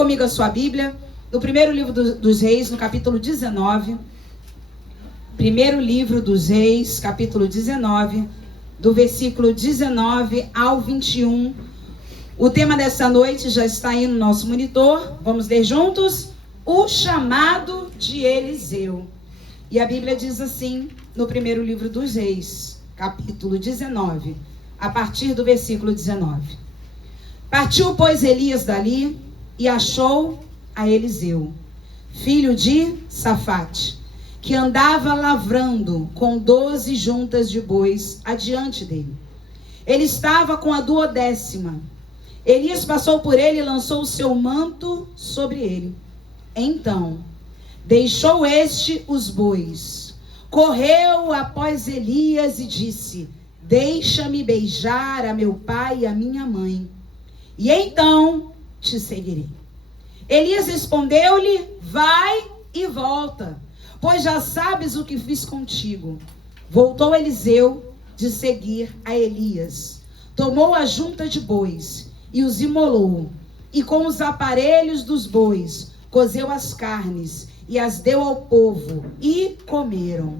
comigo a sua Bíblia, no primeiro livro dos Reis, no capítulo 19. Primeiro livro dos Reis, capítulo 19, do versículo 19 ao 21. O tema dessa noite já está aí no nosso monitor. Vamos ler juntos? O chamado de Eliseu. E a Bíblia diz assim, no primeiro livro dos Reis, capítulo 19, a partir do versículo 19. Partiu, pois, Elias dali e achou a Eliseu, filho de Safate, que andava lavrando com 12 juntas de bois adiante dele. Ele estava com a 12ª. Elias passou por ele e lançou o seu manto sobre ele. Então, deixou este os bois, correu após Elias e disse: deixa-me beijar a meu pai e a minha mãe, e então te seguirei. Elias respondeu-lhe: vai e volta, pois já sabes o que fiz contigo. Voltou Eliseu de seguir a Elias, tomou a junta de bois e os imolou, e com os aparelhos dos bois cozeu as carnes e as deu ao povo, e comeram.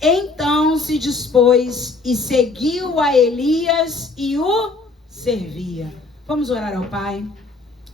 Então se dispôs e seguiu a Elias e o servia. Vamos orar ao Pai.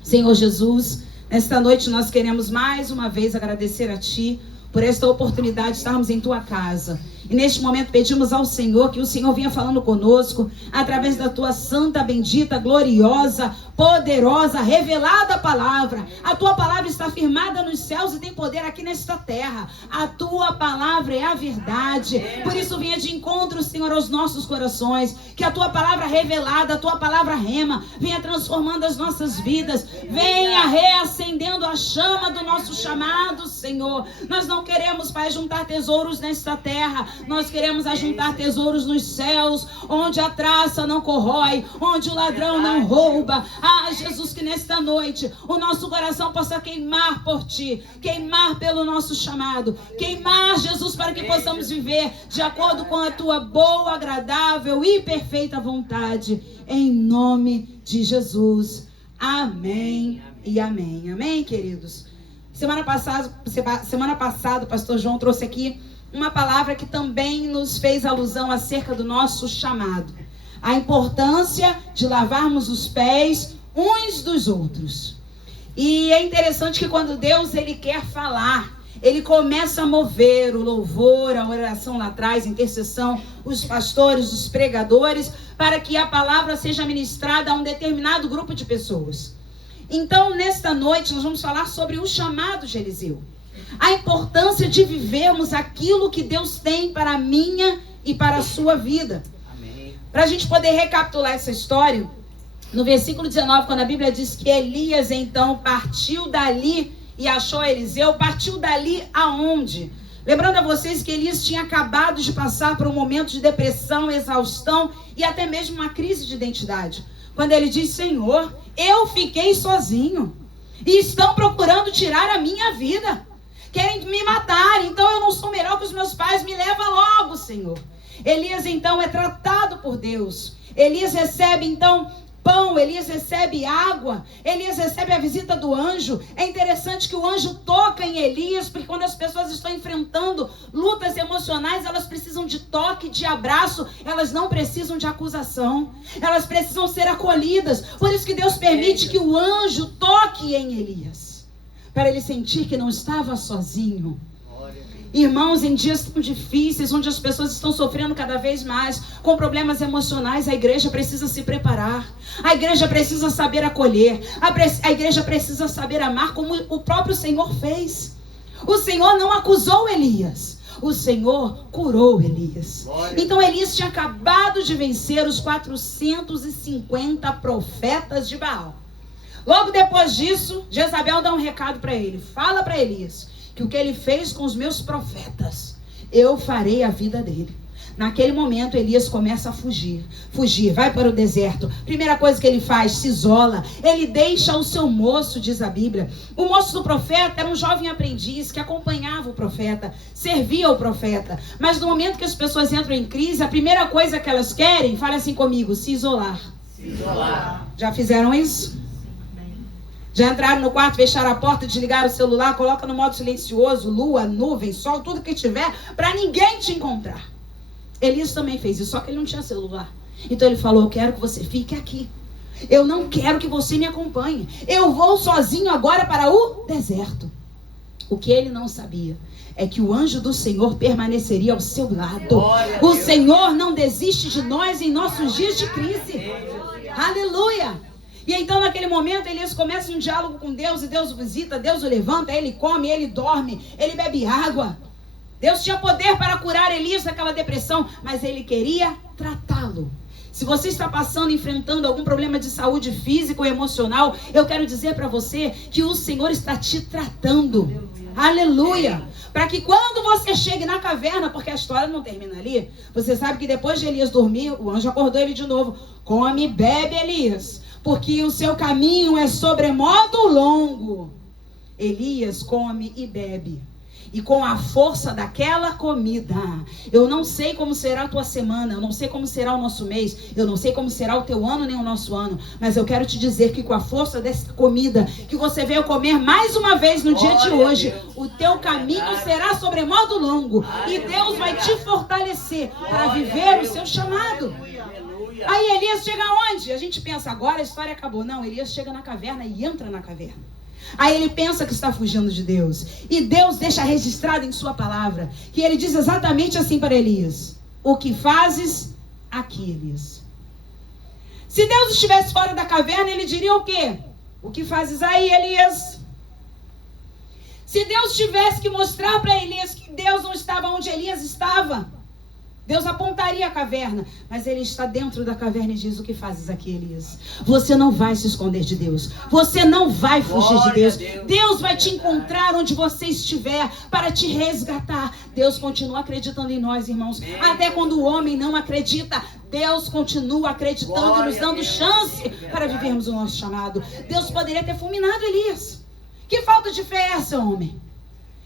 Senhor Jesus, nesta noite nós queremos mais uma vez agradecer a Ti por esta oportunidade de estarmos em Tua casa. E neste momento pedimos ao Senhor que o Senhor venha falando conosco através da Tua santa, bendita, gloriosa, poderosa, revelada palavra. A Tua palavra está firmada nos céus e tem poder aqui nesta terra. A Tua palavra é a verdade. Por isso venha de encontro, Senhor, aos nossos corações. Que a Tua palavra revelada, a Tua palavra rema, venha transformando as nossas vidas. Venha reacendendo a chama do nosso chamado, Senhor. Nós não queremos, Pai, juntar tesouros nesta terra. Nós queremos ajuntar tesouros nos céus, onde a traça não corrói, onde o ladrão não rouba. Ah, Jesus, que nesta noite o nosso coração possa queimar por Ti, queimar pelo nosso chamado, queimar, Jesus, para que possamos viver de acordo com a Tua boa, agradável e perfeita vontade. Em nome de Jesus. Amém e amém. Amém, queridos? Semana passada, o pastor João trouxe aqui uma palavra que também nos fez alusão acerca do nosso chamado. A importância de lavarmos os pés uns dos outros. E é interessante que quando Deus ele quer falar, Ele começa a mover o louvor, a oração lá atrás, a intercessão, os pastores, os pregadores, para que a palavra seja ministrada a um determinado grupo de pessoas. Então, nesta noite, nós vamos falar sobre o chamado de Eliseu. A importância de vivermos aquilo que Deus tem para a minha e para a sua vida. Para a gente poder recapitular essa história, no versículo 19, quando a Bíblia diz que Elias então partiu dali e achou Eliseu, partiu dali aonde? Lembrando a vocês que Elias tinha acabado de passar por um momento de depressão, exaustão e até mesmo uma crise de identidade. Quando ele diz: Senhor, eu fiquei sozinho e estão procurando tirar a minha vida. Querem me matar, então eu não sou melhor que os meus pais, me leva logo, Senhor. Elias então é tratado por Deus. Elias recebe então pão, Elias recebe água, Elias recebe a visita do anjo. É interessante que o anjo toca em Elias, porque quando as pessoas estão enfrentando lutas emocionais, elas precisam de toque, de abraço, elas não precisam de acusação, elas precisam ser acolhidas. Por isso que Deus permite que o anjo toque em Elias, para ele sentir que não estava sozinho. Irmãos, em dias tão difíceis, onde as pessoas estão sofrendo cada vez mais, com problemas emocionais, a igreja precisa se preparar. A igreja precisa saber acolher. A igreja precisa saber amar, como o próprio Senhor fez. O Senhor não acusou Elias. O Senhor curou Elias. Então Elias tinha acabado de vencer os 450 profetas de Baal. Logo depois disso, Jezabel dá um recado para ele. Fala para Elias que o que ele fez com os meus profetas, eu farei a vida dele. Naquele momento, Elias começa a fugir, vai para o deserto. Primeira coisa que ele faz, se isola. Ele deixa o seu moço, diz a Bíblia. O moço do profeta era um jovem aprendiz que acompanhava o profeta, servia o profeta. Mas no momento que as pessoas entram em crise, a primeira coisa que elas querem, fala assim comigo, se isolar. Se isolar. Já fizeram isso? Já entraram no quarto, fecharam a porta, desligaram o celular, coloca no modo silencioso, lua, nuvem, sol, tudo que tiver, para ninguém te encontrar. Elias também fez isso, só que ele não tinha celular. Então ele falou, eu quero que você fique aqui. Eu não quero que você me acompanhe. Eu vou sozinho agora para o deserto. O que ele não sabia é que o anjo do Senhor permaneceria ao seu lado. O Senhor não desiste de nós em nossos dias de crise. Aleluia! E então naquele momento Elias começa um diálogo com Deus, e Deus o visita, Deus o levanta, ele come, ele dorme, ele bebe água. Deus tinha poder para curar Elias daquela depressão, mas ele queria tratá-lo. Se você está passando, enfrentando algum problema de saúde física ou emocional, eu quero dizer para você que o Senhor está te tratando. Aleluia! Para que quando você chegue na caverna, porque a história não termina ali, você sabe que depois de Elias dormir, o anjo acordou ele de novo. Come e bebe, Elias, porque o seu caminho é sobremodo longo. Elias come e bebe. E com a força daquela comida, eu não sei como será a tua semana, eu não sei como será o nosso mês, eu não sei como será o teu ano nem o nosso ano, mas eu quero te dizer que com a força dessa comida que você veio comer mais uma vez no dia de hoje, o teu caminho será sobremodo longo, e Deus vai te fortalecer para viver o seu chamado. Aí Elias chega onde? A gente pensa, agora a história acabou. Não, Elias chega na caverna e entra na caverna. Aí ele pensa que está fugindo de Deus. E Deus deixa registrado em sua palavra que ele diz exatamente assim para Elias: o que fazes aqui, Elias? Se Deus estivesse fora da caverna, ele diria o quê? O que fazes aí, Elias? Se Deus tivesse que mostrar para Elias que Deus não estava onde Elias estava, Deus apontaria a caverna, mas ele está dentro da caverna e diz: o que fazes aqui, Elias? Você não vai se esconder de Deus. Você não vai fugir de Deus. Deus vai te encontrar onde você estiver para te resgatar. Deus continua acreditando em nós, irmãos. Até quando o homem não acredita, Deus continua acreditando e nos dando chance para vivermos o nosso chamado. Deus poderia ter fulminado Elias. Que falta de fé é essa, homem?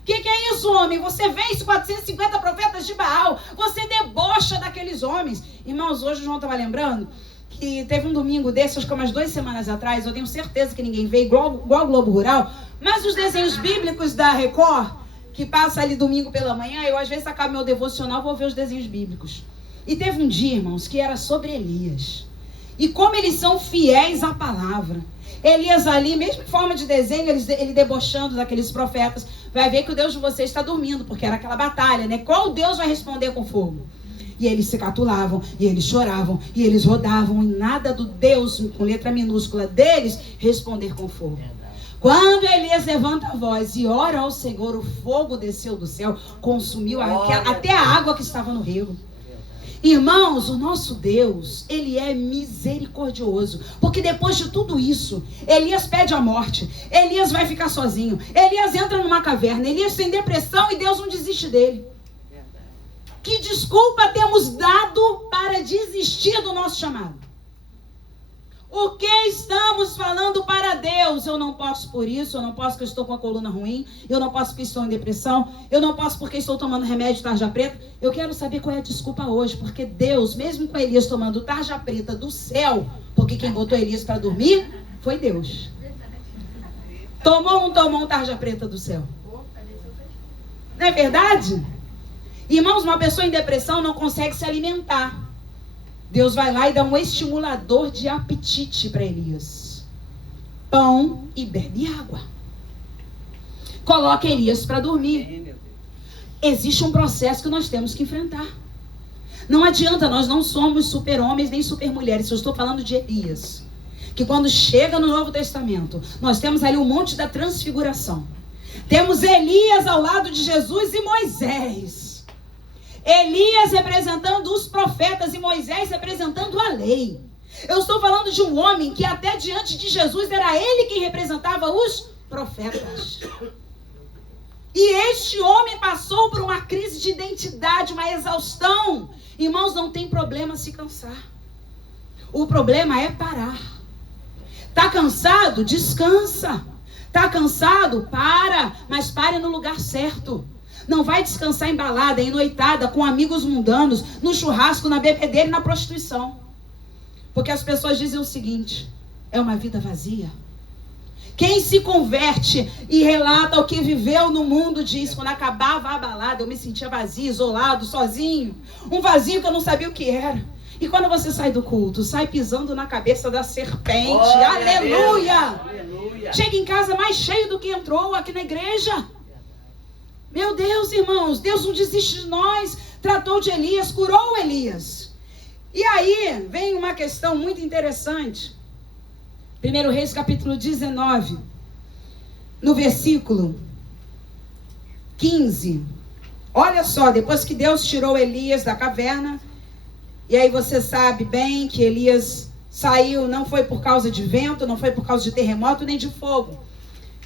Que é isso, homem? Você vence 450 profetas de Baal. Você debocha daqueles homens. Irmãos, hoje o João estava lembrando que teve um domingo desse, acho que umas 2 semanas atrás. Eu tenho certeza que ninguém veio, igual o Globo Rural. Mas os desenhos bíblicos da Record, que passa ali domingo pela manhã, eu às vezes acabo meu devocional, vou ver os desenhos bíblicos. E teve um dia, irmãos, que era sobre Elias. E como eles são fiéis à palavra. Elias ali, mesmo em forma de desenho, ele debochando daqueles profetas. Vai ver que o Deus de vocês está dormindo, porque era aquela batalha, né? Qual Deus vai responder com fogo? E eles se catulavam, e eles choravam, e eles rodavam, e nada do Deus, com letra minúscula, deles, responder com fogo. Quando Elias levanta a voz e ora ao Senhor, o fogo desceu do céu, consumiu até a água que estava no rio. Irmãos, o nosso Deus, ele é misericordioso, porque depois de tudo isso, Elias pede a morte, Elias vai ficar sozinho, Elias entra numa caverna, Elias tem depressão e Deus não desiste dele. Que desculpa temos dado para desistir do nosso chamado? O que estamos falando para Deus? Eu não posso por isso, eu não posso porque eu estou com a coluna ruim, eu não posso porque estou em depressão, eu não posso porque estou tomando remédio tarja preta. Eu quero saber qual é a desculpa hoje, porque Deus, mesmo com Elias tomando tarja preta do céu, porque quem botou Elias para dormir foi Deus. Tomou ou não tomou tarja preta do céu? Não é verdade? Irmãos, uma pessoa em depressão não consegue se alimentar. Deus vai lá e dá um estimulador de apetite para Elias. Pão e bebe água. Coloca Elias para dormir. Existe um processo que nós temos que enfrentar. Não adianta, nós não somos super-homens nem super-mulheres. Eu estou falando de Elias. Que quando chega no Novo Testamento, nós temos ali o Monte da Transfiguração. Temos Elias ao lado de Jesus e Moisés. Elias representando os profetas e Moisés representando a lei. Eu estou falando de um homem que até diante de Jesus era ele quem representava os profetas. E este homem passou por uma crise de identidade, uma exaustão. Irmãos, não tem problema se cansar. O problema é parar. Tá cansado? Descansa. Tá cansado? Para, mas pare no lugar certo. Não vai descansar em balada, em noitada, com amigos mundanos, no churrasco, na bebedeira e na prostituição. Porque as pessoas dizem o seguinte: é uma vida vazia, Quem se converte e relata o que viveu no mundo diz: quando acabava a balada, eu me sentia vazio, isolado, sozinho. Um vazio que eu não sabia o que era. E quando você sai do culto, sai pisando na cabeça da serpente. Aleluia! Aleluia! Chega em casa mais cheio do que entrou aqui na igreja. Meu Deus, irmãos, Deus não desiste de nós. Tratou de Elias, curou Elias. E aí vem uma questão muito interessante. 1 Reis capítulo 19, no versículo 15. Olha só, depois que Deus tirou Elias da caverna, e aí você sabe bem que Elias saiu, não foi por causa de vento, não foi por causa de terremoto, nem de fogo.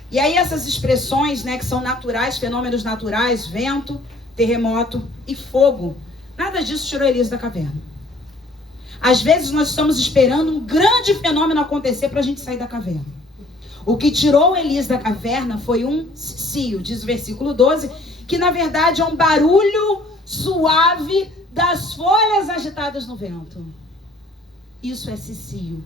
E aí essas expressões, né, que são naturais, fenômenos naturais, vento, terremoto e fogo, nada disso tirou Elias da caverna. Às vezes nós estamos esperando um grande fenômeno acontecer para a gente sair da caverna. O que tirou Elias da caverna foi um cicio, diz o versículo 12, que na verdade é um barulho suave das folhas agitadas no vento. Isso é cicio.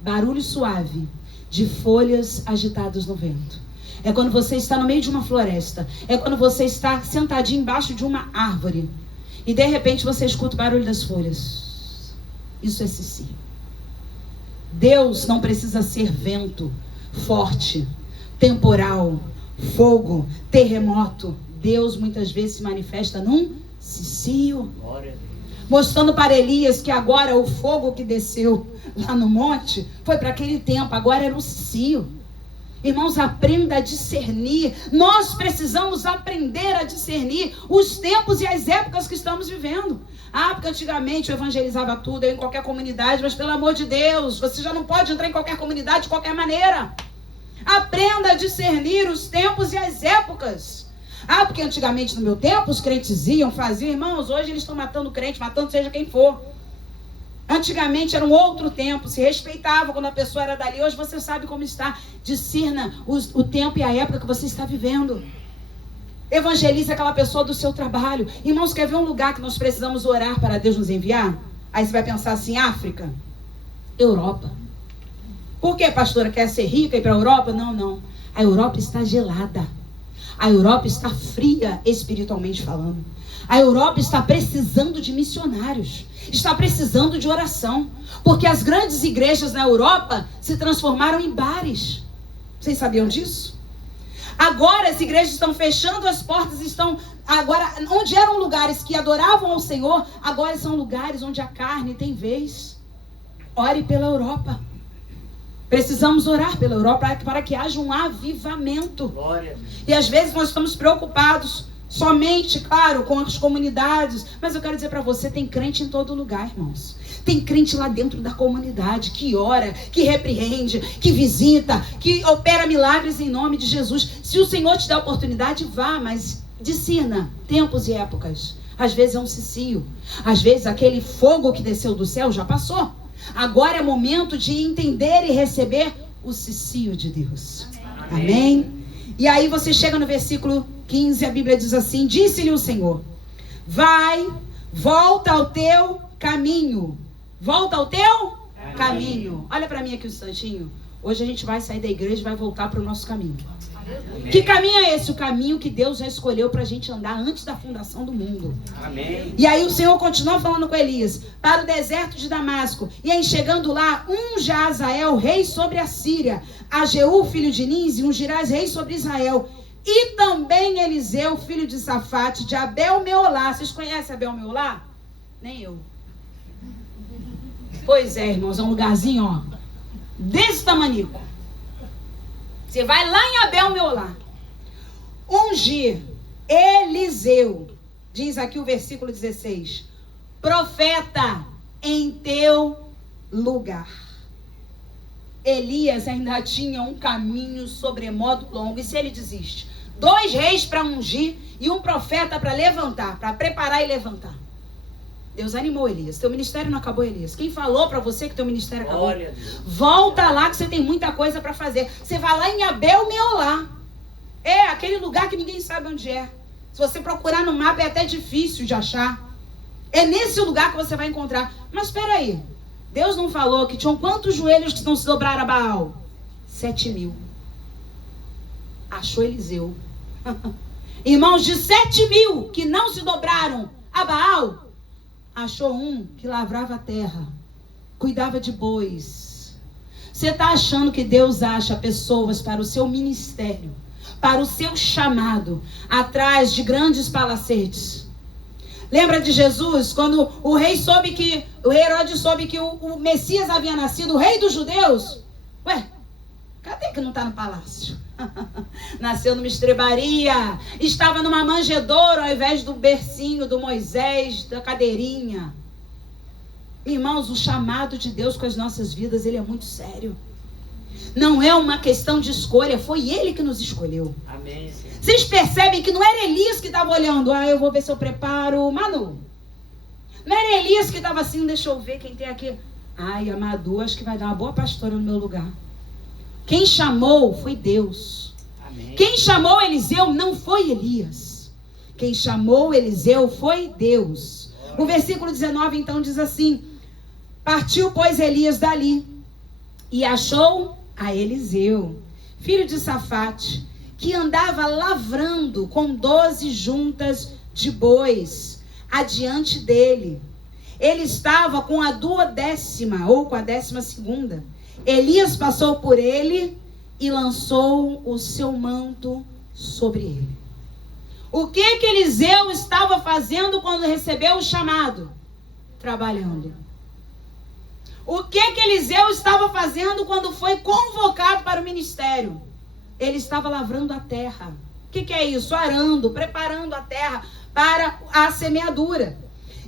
Barulho suave de folhas agitadas no vento. É quando você está no meio de uma floresta. É quando você está sentadinho embaixo de uma árvore. E de repente você escuta o barulho das folhas. Isso é cicio. Deus não precisa ser vento forte, temporal, fogo, terremoto. Deus muitas vezes se manifesta num cicio. Mostrando para Elias que agora o fogo que desceu lá no monte foi para aquele tempo, agora era um cicio. Irmãos, aprenda a discernir. Nós precisamos aprender a discernir os tempos e as épocas que estamos vivendo. Porque antigamente eu evangelizava tudo, eu em qualquer comunidade, mas pelo amor de Deus, você já não pode entrar em qualquer comunidade de qualquer maneira. Aprenda a discernir os tempos e as épocas. Porque antigamente no meu tempo os crentes iam, faziam, irmãos, hoje eles estão matando crente, matando seja quem for. Antigamente era um outro tempo, se respeitava quando a pessoa era dali. Hoje você sabe como está. Discerna o tempo e a época que você está vivendo. Evangelize aquela pessoa do seu trabalho. Irmãos, quer ver um lugar que nós precisamos orar para Deus nos enviar? Aí você vai pensar assim: África, Europa. Por que, pastora? Quer ser rica e ir para a Europa? Não, não. A Europa está gelada. A Europa está fria espiritualmente falando. A Europa está precisando de missionários. Está precisando de oração. Porque as grandes igrejas na Europa se transformaram em bares. Vocês sabiam disso? Agora as igrejas estão fechando as portas, agora, onde eram lugares que adoravam ao Senhor, agora são lugares onde a carne tem vez. Ore pela Europa. Precisamos orar pela Europa para que haja um avivamento. Glória. E às vezes nós estamos preocupados somente, claro, com as comunidades. Mas eu quero dizer para você, tem crente em todo lugar, irmãos. Tem crente lá dentro da comunidade que ora, que repreende, que visita, que opera milagres em nome de Jesus. Se o Senhor te dá a oportunidade, vá, mas discerna tempos e épocas. Às vezes é um cicio. Às vezes aquele fogo que desceu do céu já passou. Agora é momento de entender e receber o cicio de Deus. Amém. Amém? E aí você chega no versículo 15, a Bíblia diz assim: disse-lhe o Senhor: vai, volta ao teu caminho. Volta ao teu caminho. Olha para mim aqui um instantinho. Hoje a gente vai sair da igreja e vai voltar para o nosso caminho. Amém. Que caminho é esse? O caminho que Deus já escolheu para a gente andar antes da fundação do mundo. Amém. E aí o Senhor continua falando com Elias: para o deserto de Damasco. E aí chegando lá, unge a Azael, rei sobre a Síria, a Jeú, filho de Ninzi, ungirás rei sobre Israel. E também Eliseu, filho de Safate, de Abel-Meolá. Vocês conhecem Abel-Meolá? Nem eu. Pois é, irmãos, é um lugarzinho, ó, desse tamanico. Você vai lá em Abel-Meolá. Ungir Eliseu, diz aqui o versículo 16, profeta em teu lugar. Elias ainda tinha um caminho sobremodo longo. E se ele desiste? 2 reis para ungir e um profeta para levantar, para preparar e levantar. Deus animou Elias. Teu ministério não acabou, Elias. Quem falou para você que teu ministério acabou? Glória. Volta lá que você tem muita coisa para fazer. Você vai lá em Abel-Meolá. É aquele lugar que ninguém sabe onde é. Se você procurar no mapa é até difícil de achar. É nesse lugar que você vai encontrar. Mas espera aí. Deus não falou que tinham quantos joelhos que não se dobraram a Baal? 7.000. Achou Eliseu. Irmãos, de 7.000 que não se dobraram a Baal, achou um que lavrava a terra, cuidava de bois. Você está achando que Deus acha pessoas para o seu ministério, para o seu chamado, atrás de grandes palacetes? Lembra de Jesus, quando o rei Herodes soube que o Messias havia nascido, o rei dos judeus? Ué, cadê que não está no palácio? Nasceu numa estrebaria, estava numa manjedoura ao invés do bercinho do Moisés, da cadeirinha. Irmãos, o chamado de Deus com as nossas vidas, ele é muito sério. Não é uma questão de escolha, foi ele que nos escolheu. Amém. Vocês percebem que não era Elias que estava olhando, eu vou ver se eu preparo o Manu. Não era Elias que estava assim, deixa eu ver quem tem aqui. A Madu, acho que vai dar uma boa pastora no meu lugar. Quem chamou foi Deus. Amém. Quem chamou Eliseu não foi Elias. Quem chamou Eliseu foi Deus. O versículo 19 então diz assim: partiu, pois, Elias dali e achou a Eliseu, filho de Safate, que andava lavrando com 12 juntas de bois adiante dele. Ele estava com a 12ª ou com a 12ª. Elias passou por ele e lançou o seu manto sobre ele. O que Eliseu estava fazendo quando recebeu o chamado? Trabalhando. O que Eliseu estava fazendo quando foi convocado para o ministério? Ele estava lavrando a terra. O que é isso? Arando, preparando a terra para a semeadura.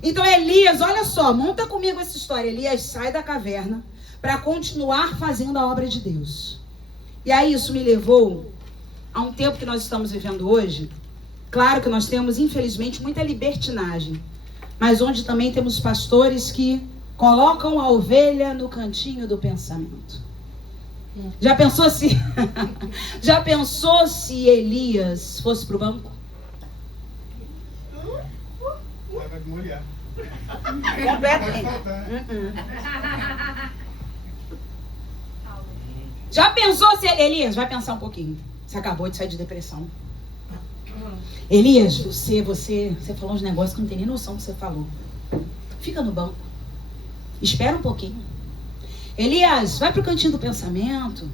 Então Elias, olha só, monta comigo essa história. Elias sai da caverna para continuar fazendo a obra de Deus. E aí isso me levou a um tempo que nós estamos vivendo hoje. Claro que nós temos, infelizmente, muita libertinagem, mas onde também temos pastores que colocam a ovelha no cantinho do pensamento. Já pensou se Elias fosse para o banco? Vai molhar. Já pensou se Elias, vai pensar um pouquinho. Você acabou de sair de depressão. Elias, você falou uns negócios que não tem nem noção do que você falou. Fica no banco. Espera um pouquinho. Elias, vai pro cantinho do pensamento.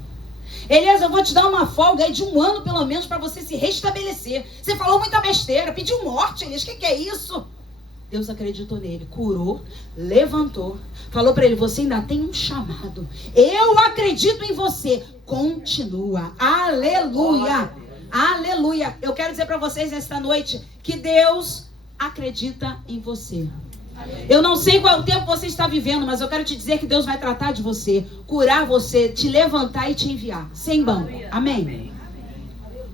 Elias, eu vou te dar uma folga aí de 1 ano pelo menos para você se restabelecer. Você falou muita besteira, pediu morte, Elias. O que é isso? Deus acreditou nele, curou, levantou, falou para ele: você ainda tem um chamado. Eu acredito em você. Continua. Aleluia. Aleluia. Eu quero dizer para vocês esta noite que Deus acredita em você. Eu não sei qual é o tempo que você está vivendo, mas eu quero te dizer que Deus vai tratar de você, curar você, te levantar e te enviar. Sem banco. Amém?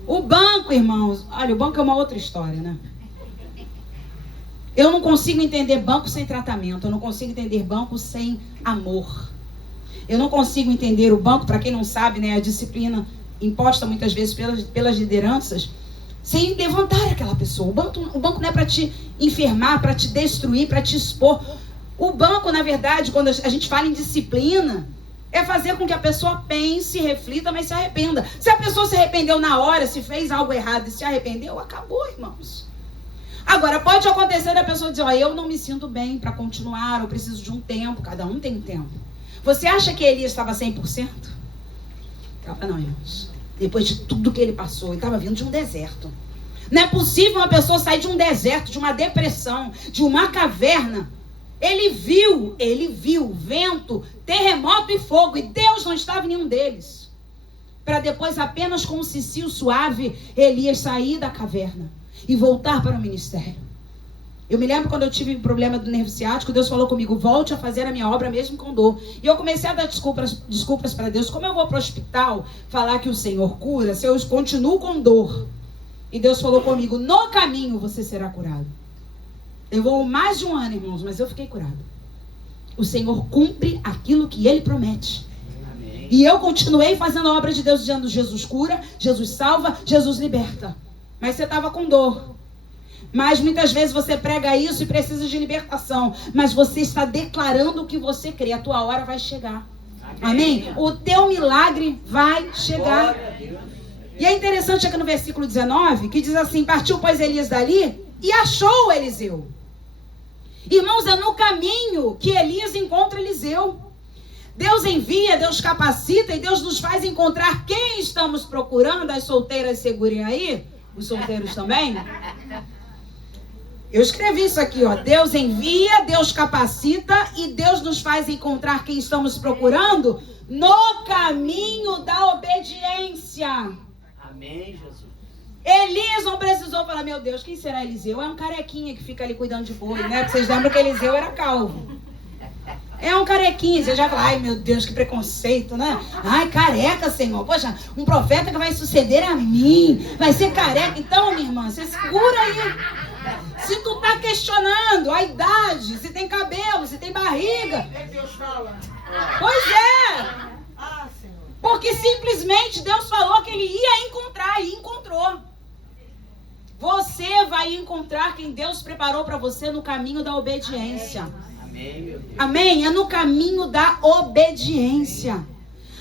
O banco, irmãos, olha, o banco é uma outra história, né? Eu não consigo entender banco sem tratamento. Eu não consigo entender banco sem amor. Eu não consigo entender o banco, para quem não sabe, né, a disciplina imposta muitas vezes pelas lideranças, sem levantar aquela pessoa. O banco não é para te enfermar, para te destruir, para te expor. O banco, na verdade, quando a gente fala em disciplina, é fazer com que a pessoa pense, reflita, mas se arrependa. Se a pessoa se arrependeu na hora, se fez algo errado e se arrependeu, acabou, irmãos. Agora, pode acontecer da pessoa dizer: eu não me sinto bem para continuar, eu preciso de um tempo. Cada um tem um tempo. Você acha que Elias estava 100%? Estava não, irmãos. Depois de tudo que ele passou, ele estava vindo de um deserto. Não é possível uma pessoa sair de um deserto, de uma depressão, de uma caverna. Ele viu vento, terremoto e fogo, e Deus não estava em nenhum deles. Para depois, apenas com um cicio suave, Elias sair da caverna e voltar para o ministério. Eu me lembro quando eu tive problema do nervo ciático, Deus falou comigo: volte a fazer a minha obra mesmo com dor. E eu comecei a dar desculpas para Deus. Como eu vou para o hospital falar que o Senhor cura se eu continuo com dor? E Deus falou comigo: no caminho você será curado. Levou mais de 1 ano, irmãos, mas eu fiquei curado. O Senhor cumpre aquilo que Ele promete. Amém. E eu continuei fazendo a obra de Deus, dizendo: Jesus cura, Jesus salva, Jesus liberta. Mas você estava com dor. Mas muitas vezes você prega isso e precisa de libertação. Mas você está declarando o que você crê. A tua hora vai chegar. Amém? O teu milagre vai chegar. E é interessante aqui no versículo 19, que diz assim: partiu, pois, Elias dali e achou Eliseu. Irmãos, é no caminho que Elias encontra Eliseu. Deus envia, Deus capacita e Deus nos faz encontrar quem estamos procurando. As solteiras, segurem aí. Os solteiros também. Eu escrevi isso aqui, ó. Deus envia, Deus capacita e Deus nos faz encontrar quem estamos procurando no caminho da obediência. Amém, Jesus. Elias não precisou falar: meu Deus, quem será Eliseu? É um carequinha que fica ali cuidando de boi, né? Porque vocês lembram que Eliseu era calvo. É um carequinha. Você já fala: ai, meu Deus, que preconceito, né? Ai, careca, Senhor. Poxa, um profeta que vai suceder a mim vai ser careca. Então, minha irmã, você segura aí. Se tu tá questionando a idade, se tem cabelo, se tem barriga. Deus fala. Pois é. Porque simplesmente Deus falou que ele ia encontrar e encontrou. Você vai encontrar quem Deus preparou para você no caminho da obediência. Amém, meu Deus. Amém? É no caminho da obediência.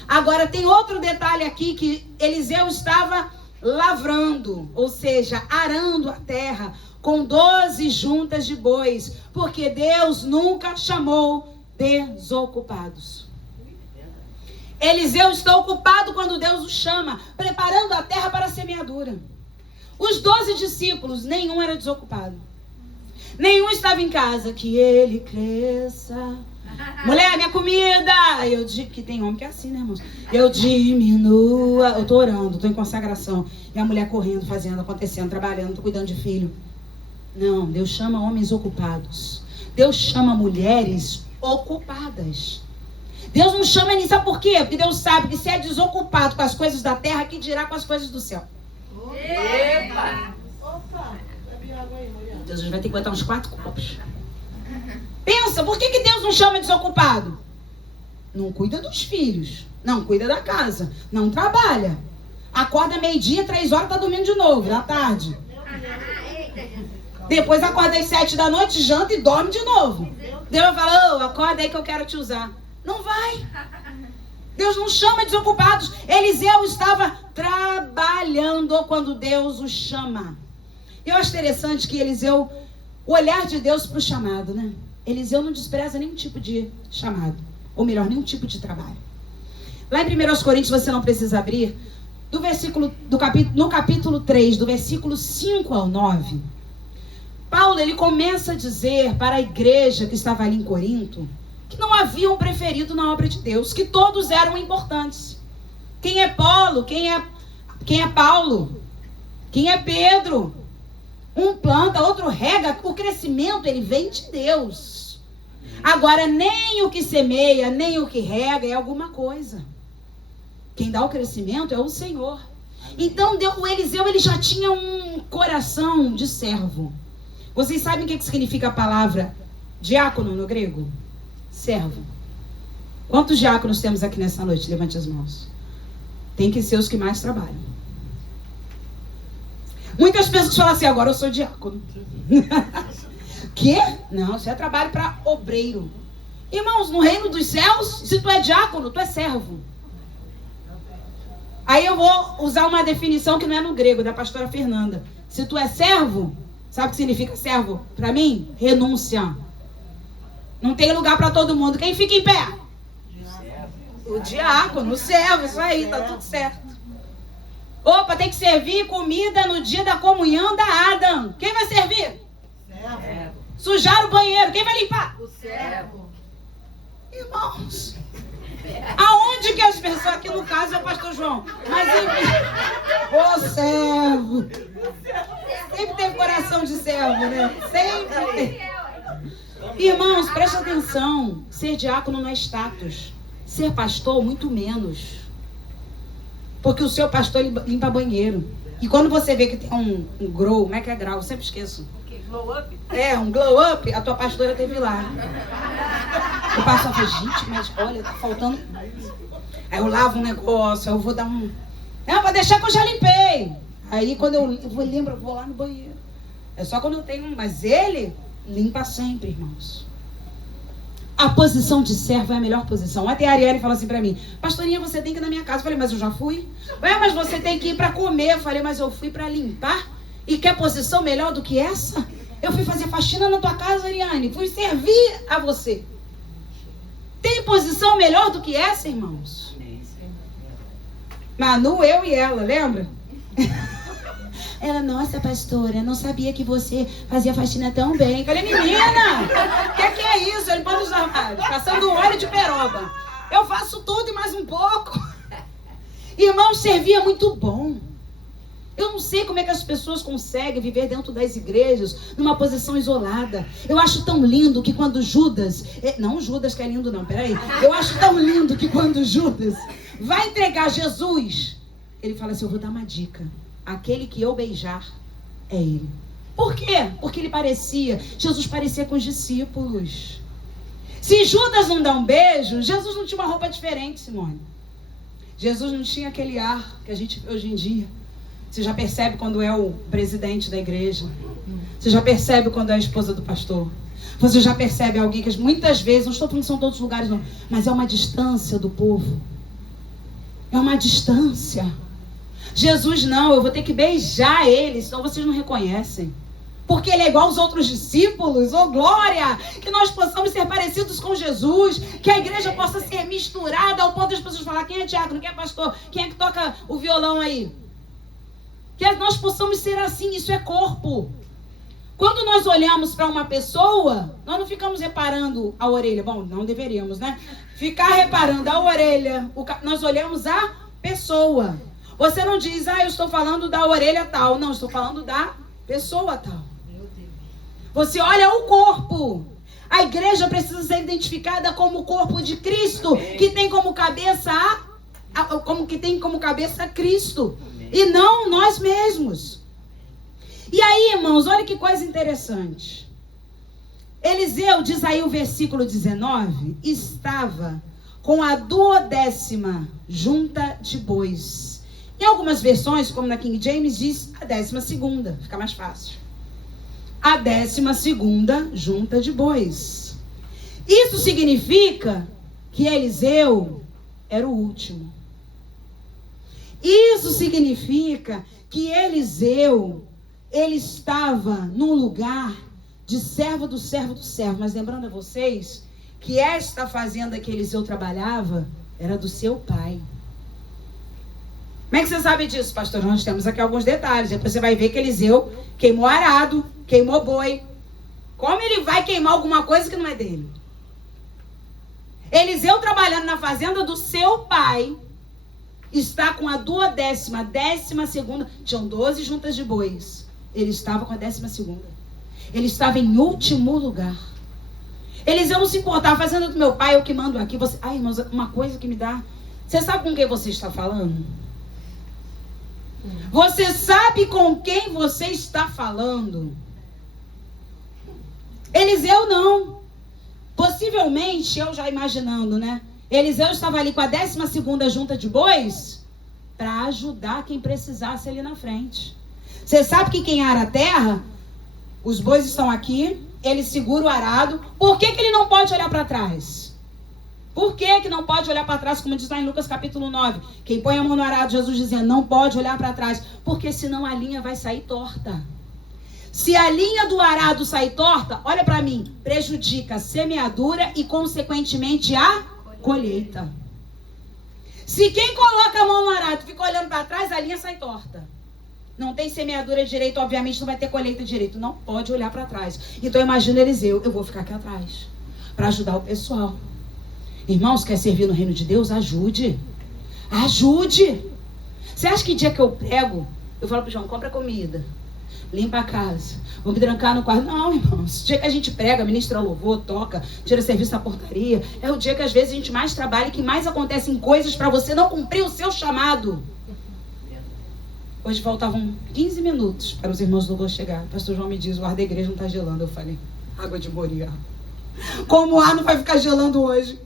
Agora tem outro detalhe aqui, que Eliseu estava lavrando, ou seja, arando a terra com 12 juntas de bois, porque Deus nunca chamou desocupados. Eliseu está ocupado quando Deus o chama, preparando a terra para a semeadura. Os 12 discípulos, nenhum era desocupado. Nenhum estava em casa. Que ele cresça. Mulher, minha comida. Eu digo que tem homem que é assim, né, irmãos? Eu diminua. Eu tô orando, tô em consagração. E a mulher correndo, fazendo, acontecendo, trabalhando, tô cuidando de filho. Não, Deus chama homens ocupados. Deus chama mulheres ocupadas. Deus não chama nem, sabe por quê? Porque Deus sabe que se é desocupado com as coisas da terra, que dirá com as coisas do céu. Epa! Deus vai ter que botar uns 4 copos. Pensa, por que Deus não chama desocupado? Não cuida dos filhos, não cuida da casa, não trabalha. Acorda meio-dia, 3 horas, tá dormindo de novo, da tarde. Depois acorda às 7 da noite, janta e dorme de novo. Deus vai falar: ô, acorda aí que eu quero te usar. Não vai. Deus não chama desocupados. Eliseu estava trabalhando quando Deus o chama. Eu acho interessante que Eliseu, o olhar de Deus para o chamado, né? Eliseu não despreza nenhum tipo de chamado. Ou melhor, nenhum tipo de trabalho. Lá em 1 Coríntios, você não precisa abrir, no capítulo 3, do versículo 5 ao 9, Paulo, ele começa a dizer para a igreja que estava ali em Corinto, que não havia um preferido na obra de Deus, que todos eram importantes. Quem é Paulo? Quem é Paulo? Quem é Pedro? Um planta, outro rega. O crescimento, ele vem de Deus. Agora, nem o que semeia, nem o que rega é alguma coisa. Quem dá o crescimento é o Senhor. Então, o Eliseu, ele já tinha um coração de servo. Vocês sabem o que significa a palavra diácono no grego? Servo. Quantos diáconos temos aqui nessa noite? Levante as mãos. Tem que ser os que mais trabalham. Muitas pessoas falam assim: agora eu sou diácono. Quê? Não, isso é trabalho para obreiro. Irmãos, no reino dos céus, se tu é diácono, tu é servo. Aí eu vou usar uma definição que não é no grego, da pastora Fernanda. Se tu é servo, sabe o que significa servo? Para mim, renúncia. Não tem lugar para todo mundo. Quem fica em pé? O diácono, o servo, isso aí, tá tudo certo. Opa, tem que servir comida no dia da comunhão da Adam. Quem vai servir? Servo. Sujar o banheiro, quem vai limpar? O servo. Irmãos, aonde que as pessoas, aqui no caso é o pastor João, mas enfim, o servo. Sempre teve coração de servo, né? Sempre teve. Irmãos, preste atenção. Ser diácono não é status. Ser pastor, muito menos. Porque o seu pastor limpa banheiro. E quando você vê que tem um grow, como é que é grau? Eu sempre esqueço. Glow up? É, um glow up, a tua pastora teve lá. O pastor fala: gente, mas olha, tá faltando. Aí eu lavo um negócio, aí eu vou dar um. Não, vou deixar que eu já limpei. Aí quando eu lembro, eu vou lá no banheiro. É só quando eu tenho um. Mas ele limpa sempre, irmãos. A posição de servo é a melhor posição. Até a Ariane falou assim pra mim: pastorinha, você tem que ir na minha casa. Eu falei: mas eu já fui. Mas você tem que ir pra comer. Eu falei: mas eu fui pra limpar. E quer posição melhor do que essa? Eu fui fazer faxina na tua casa, Ariane. Fui servir a você. Tem posição melhor do que essa, irmãos? Manu, eu e ela, lembra? Ela: nossa, pastora, não sabia que você fazia faxina tão bem. Eu falei: menina, o que é isso? Ele pode usar passando óleo de peroba. Eu faço tudo e mais um pouco. Irmão, servia muito bom. Eu não sei como é que as pessoas conseguem viver dentro das igrejas numa posição isolada. Eu acho tão lindo que quando Judas... Não Judas que é lindo não, peraí. Eu acho tão lindo que quando Judas vai entregar Jesus, ele fala assim: eu vou dar uma dica. Aquele que eu beijar é ele. Por quê? Porque ele parecia... Jesus parecia com os discípulos. Se Judas não dá um beijo, Jesus não tinha uma roupa diferente, Simone. Jesus não tinha aquele ar que a gente vê hoje em dia. Você já percebe quando é o presidente da igreja. Você já percebe quando é a esposa do pastor. Você já percebe alguém que muitas vezes, não estou falando que são todos os lugares não, mas é uma distância do povo. É uma distância. Jesus não, eu vou ter que beijar ele, senão vocês não reconhecem. Porque ele é igual aos outros discípulos. Oh, glória! Que nós possamos ser parecidos com Jesus. Que a igreja possa ser misturada ao ponto das pessoas falarem: quem é diácono, quem é pastor, quem é que toca o violão aí? Que nós possamos ser assim, isso é corpo. Quando nós olhamos para uma pessoa, nós não ficamos reparando a orelha. Bom, não deveríamos, né? Ficar reparando a orelha. Nós olhamos a pessoa. Você não diz: eu estou falando da orelha tal. Não, estou falando da pessoa tal. Você olha o corpo. A igreja precisa ser identificada como o corpo de Cristo, que tem como cabeça Cristo. E não nós mesmos. E aí, irmãos, olha que coisa interessante. Eliseu, diz aí o versículo 19, estava com a 12ª junta de bois. Em algumas versões, como na King James, diz a 12ª. Fica mais fácil. A 12ª junta de bois. Isso significa que Eliseu era o último. Isso significa que Eliseu, ele estava num lugar de servo do servo do servo. Mas lembrando a vocês que esta fazenda que Eliseu trabalhava era do seu pai. Como é que você sabe disso, pastor? Nós temos aqui alguns detalhes. Depois você vai ver que Eliseu queimou arado, queimou boi. Como ele vai queimar alguma coisa que não é dele? Eliseu trabalhando na fazenda do seu pai, está com a 12ª, tinham 12 juntas de bois. Ele estava com a 12ª. Ele estava em último lugar. Eliseu não se importava, fazendo do meu pai, eu que mando aqui. Você... Ai, irmãos, uma coisa que me dá... Você sabe com quem você está falando? Você sabe com quem você está falando? Eliseu não. Possivelmente, eu já imaginando, né? Eliseu estava ali com a 12ª junta de bois para ajudar quem precisasse ali na frente. Você sabe que quem ara a terra, os bois estão aqui, ele segura o arado. Por que ele não pode olhar para trás? Por que não pode olhar para trás, como diz lá em Lucas capítulo 9? Quem põe a mão no arado, Jesus dizendo, não pode olhar para trás, porque senão a linha vai sair torta. Se a linha do arado sair torta, olha para mim, prejudica a semeadura e consequentemente a colheita. Se quem coloca a mão no arado fica olhando para trás, a linha sai torta. Não tem semeadura direito, obviamente não vai ter colheita direito. Não pode olhar para trás. Então imagina Eliseu, eu vou ficar aqui atrás para ajudar o pessoal. Irmãos, quer servir no reino de Deus? Ajude. Ajude. Você acha que dia que eu prego, eu falo pro João, compra comida, limpa a casa, vou me trancar no quarto? Não, irmãos. O dia que a gente prega, ministra louvor, toca, tira serviço da portaria, é o dia que às vezes a gente mais trabalha e que mais acontecem coisas para você não cumprir o seu chamado. Hoje faltavam 15 minutos para os irmãos do louvor chegar. O pastor João me diz, o ar da igreja não está gelando. Eu falei, água de Moria. Como o ar não vai ficar gelando hoje?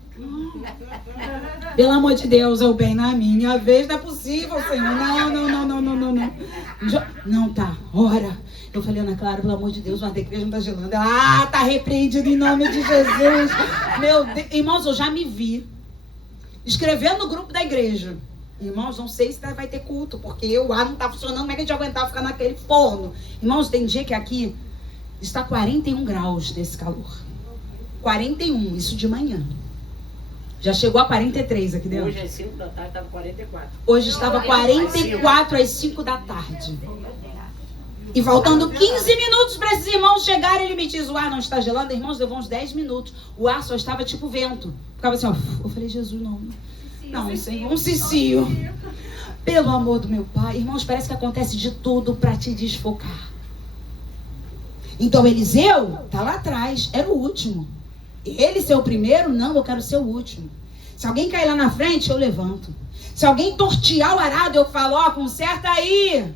Pelo amor de Deus, eu bem na minha vez, não é possível, Senhor. Não. Não, tá, ora. Eu falei, Ana Clara, pelo amor de Deus, mas a igreja não tá gelando. Ela, tá repreendido em nome de Jesus. Meu Deus. Irmãos, eu já me vi escrevendo no grupo da igreja. Irmãos, não sei se vai ter culto, porque o ar não tá funcionando, como é que a gente aguentar ficar naquele forno? Irmãos, tem dia que aqui está 41 graus nesse calor. 41, isso de manhã. Já chegou a 43 aqui dentro. Hoje às 5 da tarde estava 44. Hoje estava 44 às 5 da tarde. E faltando 15 minutos para esses irmãos chegarem, ele me diz, o ar não está gelando. Irmãos, levou uns 10 minutos. O ar só estava tipo vento. Ficava assim, ó. Eu falei, Jesus, não, Senhor, um cicio. Pelo amor do meu Pai. Irmãos, parece que acontece de tudo para te desfocar. Então Eliseu tá lá atrás, era o último. Ele ser o primeiro, não, eu quero ser o último. Se alguém cair lá na frente, eu levanto. Se alguém tortear o arado, eu falo, ó, conserta aí.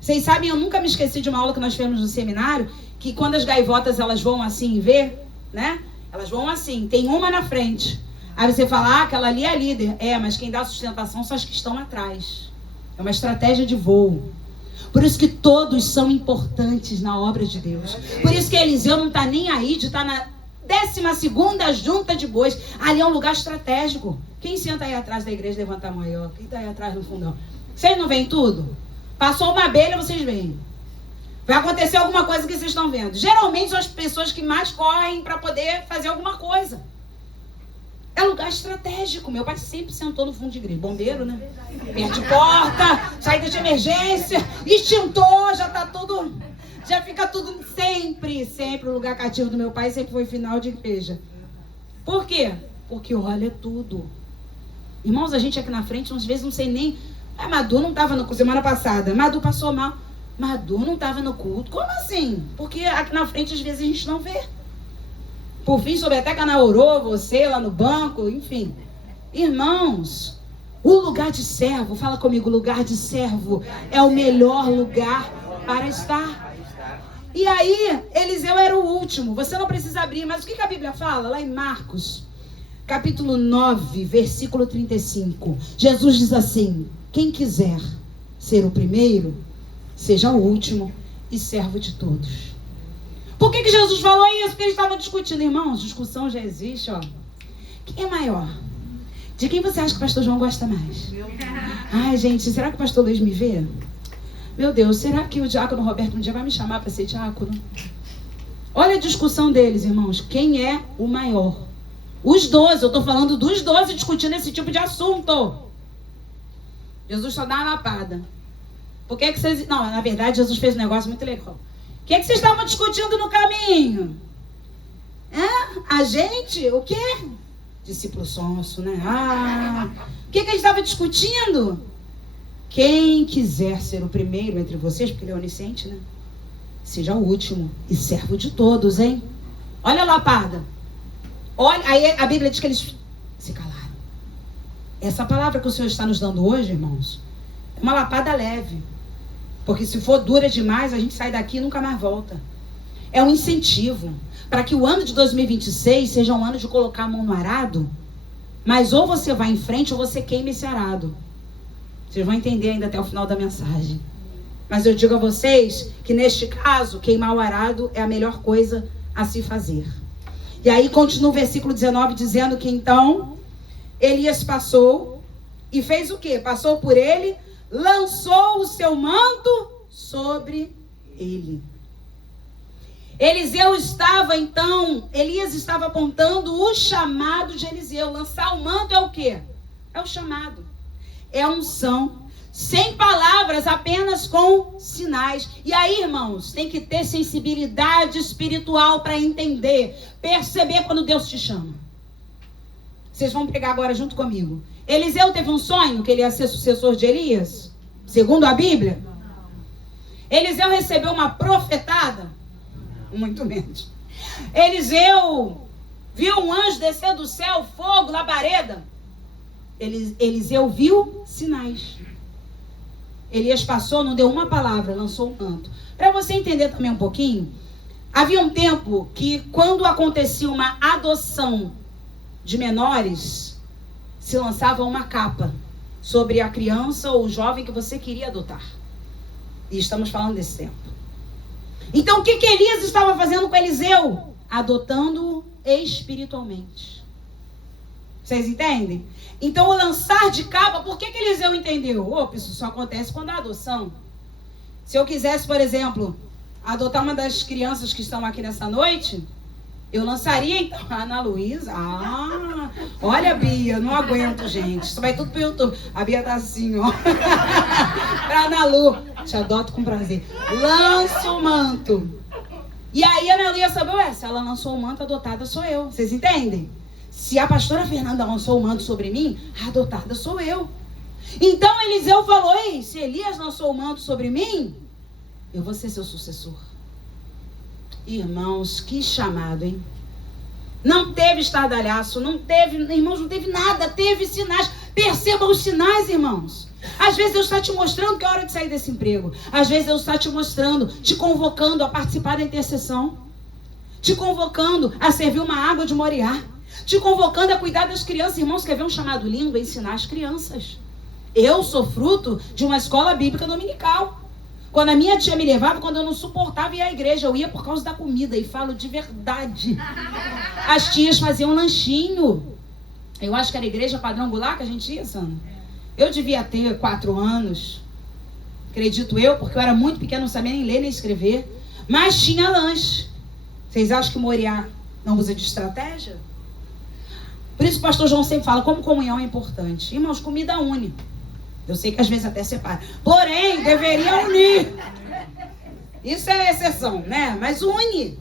Vocês sabem, eu nunca me esqueci de uma aula que nós fizemos no seminário, que quando as gaivotas elas voam assim, né? Elas voam assim, tem uma na frente. Aí você fala, aquela ali é a líder. Mas quem dá sustentação são as que estão atrás. É uma estratégia de voo. Por isso que todos são importantes na obra de Deus. Por isso que Eliseu não está nem aí de estar na 12ª junta de bois. Ali é um lugar estratégico. Quem senta aí atrás da igreja, levanta a mão aí, ó. Quem está aí atrás no fundão? Vocês não veem tudo? Passou uma abelha, vocês veem. Vai acontecer alguma coisa que vocês estão vendo. Geralmente são as pessoas que mais correm para poder fazer alguma coisa. É lugar estratégico. Meu pai sempre sentou no fundo de igreja. Bombeiro, né? Perto de porta, saída de emergência, extintor, já tá tudo... Já fica tudo sempre o lugar cativo do meu pai sempre foi final de igreja. Por quê? Porque olha tudo. Irmãos, a gente aqui na frente, às vezes não sei nem... Madu não estava no culto semana passada. Madu passou mal. Madu não estava no culto. Como assim? Porque aqui na frente, às vezes, a gente não vê. Por fim, soube até que a Ana orou, você lá no banco, enfim. Irmãos, o lugar de servo, fala comigo, lugar de servo é o melhor lugar para estar. E aí, Eliseu era o último. Você não precisa abrir, mas o que a Bíblia fala? Lá em Marcos, capítulo 9, versículo 35. Jesus diz assim, quem quiser ser o primeiro, seja o último e servo de todos. Por que Jesus falou isso? Porque eles estavam discutindo. Irmãos, discussão já existe, ó. Quem é maior? De quem você acha que o pastor João gosta mais? Ai, gente, será que o pastor Luiz me vê? Meu Deus, será que o diácono Roberto um dia vai me chamar para ser diácono? Olha a discussão deles, irmãos. Quem é o maior? Os 12, eu estou falando dos 12 discutindo esse tipo de assunto. Jesus só dá uma lapada. Por que vocês... Não, na verdade, Jesus fez um negócio muito legal. O que vocês estavam discutindo no caminho? A gente? O quê? Discípulo sonso, né? O que a gente estava discutindo? Quem quiser ser o primeiro entre vocês, porque ele é onisciente, né? Seja o último e servo de todos, hein? Olha a lapada. Olha, aí a Bíblia diz que eles se calaram. Essa palavra que o Senhor está nos dando hoje, irmãos, é uma lapada leve. Porque se for dura demais, a gente sai daqui e nunca mais volta. É um incentivo para que o ano de 2026 seja um ano de colocar a mão no arado, mas ou você vai em frente ou você queima esse arado. Vocês vão entender ainda até o final da mensagem. Mas eu digo a vocês que neste caso, queimar o arado é a melhor coisa a se fazer. E aí continua o versículo 19 dizendo que então Elias passou e fez o quê? Passou por ele, lançou o seu manto sobre ele. Elias estava apontando o chamado de Eliseu. Lançar o manto é o quê? É o chamado. É a unção. Sem palavras, apenas com sinais. E aí, irmãos, tem que ter sensibilidade espiritual para entender, perceber quando Deus te chama. Vocês vão pegar agora junto comigo. Eliseu teve um sonho que ele ia ser sucessor de Elias? Segundo a Bíblia? Eliseu recebeu uma profetada? Muito menos. Eliseu viu um anjo descer do céu, fogo, labareda? Eliseu viu sinais. Elias passou, não deu uma palavra, lançou um manto. Para você entender também um pouquinho, havia um tempo que quando acontecia uma adoção de menores, se lançava uma capa sobre a criança ou o jovem que você queria adotar. E estamos falando desse tempo. Então o que Elias estava fazendo com Eliseu? Adotando-o espiritualmente. Vocês entendem? Então o lançar de cabo, por que Eliseu entendeu? Isso só acontece quando há adoção. Se eu quisesse, por exemplo, adotar uma das crianças que estão aqui nessa noite, eu lançaria então a Ana Luísa. Olha, Bia, não aguento, gente. Isso vai tudo pro YouTube. A Bia tá assim, ó. Pra Ana Lu. Te adoto com prazer. Lanço o manto. E aí a Ana Lu ia saber, se ela lançou o manto, a adotada sou eu. Vocês entendem? Se a pastora Fernanda lançou o manto sobre mim, a adotada sou eu. Então Eliseu falou, se Elias lançou o manto sobre mim, eu vou ser seu sucessor. Irmãos, que chamado, hein? Não teve estardalhaço, não teve, irmãos, não teve nada, teve sinais. Percebam os sinais, irmãos. Às vezes Deus está te mostrando que é hora de sair desse emprego. Às vezes Deus está te mostrando, te convocando a participar da intercessão. Te convocando a servir uma água de Moriá. Te convocando a cuidar das crianças. Irmãos, quer ver um chamado lindo? É ensinar as crianças. Eu sou fruto de uma escola bíblica dominical. Quando a minha tia me levava, quando eu não suportava ir à igreja, eu ia por causa da comida. E falo de verdade. As tias faziam lanchinho. Eu acho que era a igreja Padrão Goulart que a gente ia, Sandra. Eu devia ter 4 anos. Acredito eu, porque eu era muito pequena, não sabia nem ler nem escrever. Mas tinha lanche. Vocês acham que o Moriá não usa de estratégia? Por isso que o pastor João sempre fala como comunhão é importante. Irmãos, comida une. Eu sei que às vezes até separa. Porém, deveria unir. Isso é exceção, né? Mas une.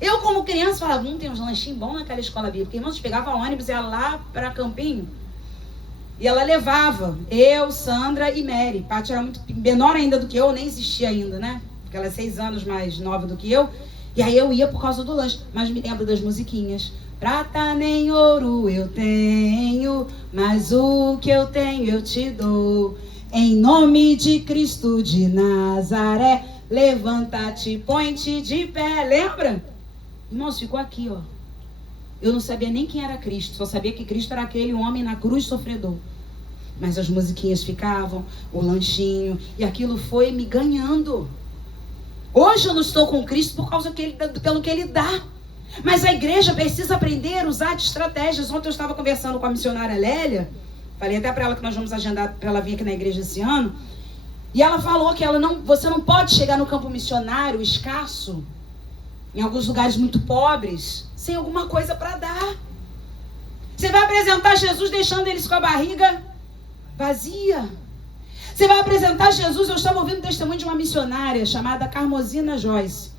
Eu, como criança, falava, tem uns lanchinhos bons naquela escola bíblica. Irmãos, pegava ônibus, ia lá para Campinho. E ela levava eu, Sandra e Mary. Paty era muito menor ainda do que eu, nem existia ainda, né? Porque ela é 6 anos mais nova do que eu. E aí eu ia por causa do lanche. Mas me lembro das musiquinhas. Prata nem ouro eu tenho, mas o que eu tenho eu te dou. Em nome de Cristo de Nazaré, levanta-te, põe-te de pé. Lembra? Irmãos, ficou aqui, ó. Eu não sabia nem quem era Cristo, só sabia que Cristo era aquele homem na cruz sofredor. Mas as musiquinhas ficavam, o lanchinho, e aquilo foi me ganhando. Hoje eu não estou com Cristo por causa pelo que Ele dá. Mas a igreja precisa aprender a usar de estratégias. Ontem eu estava conversando com a missionária Lélia. Falei até para ela que nós vamos agendar para ela vir aqui na igreja esse ano. E ela falou que você não pode chegar no campo missionário escasso, em alguns lugares muito pobres, sem alguma coisa para dar. Você vai apresentar Jesus deixando eles com a barriga vazia. Você vai apresentar Jesus. Eu estava ouvindo o testemunho de uma missionária chamada Carmosina Joyce.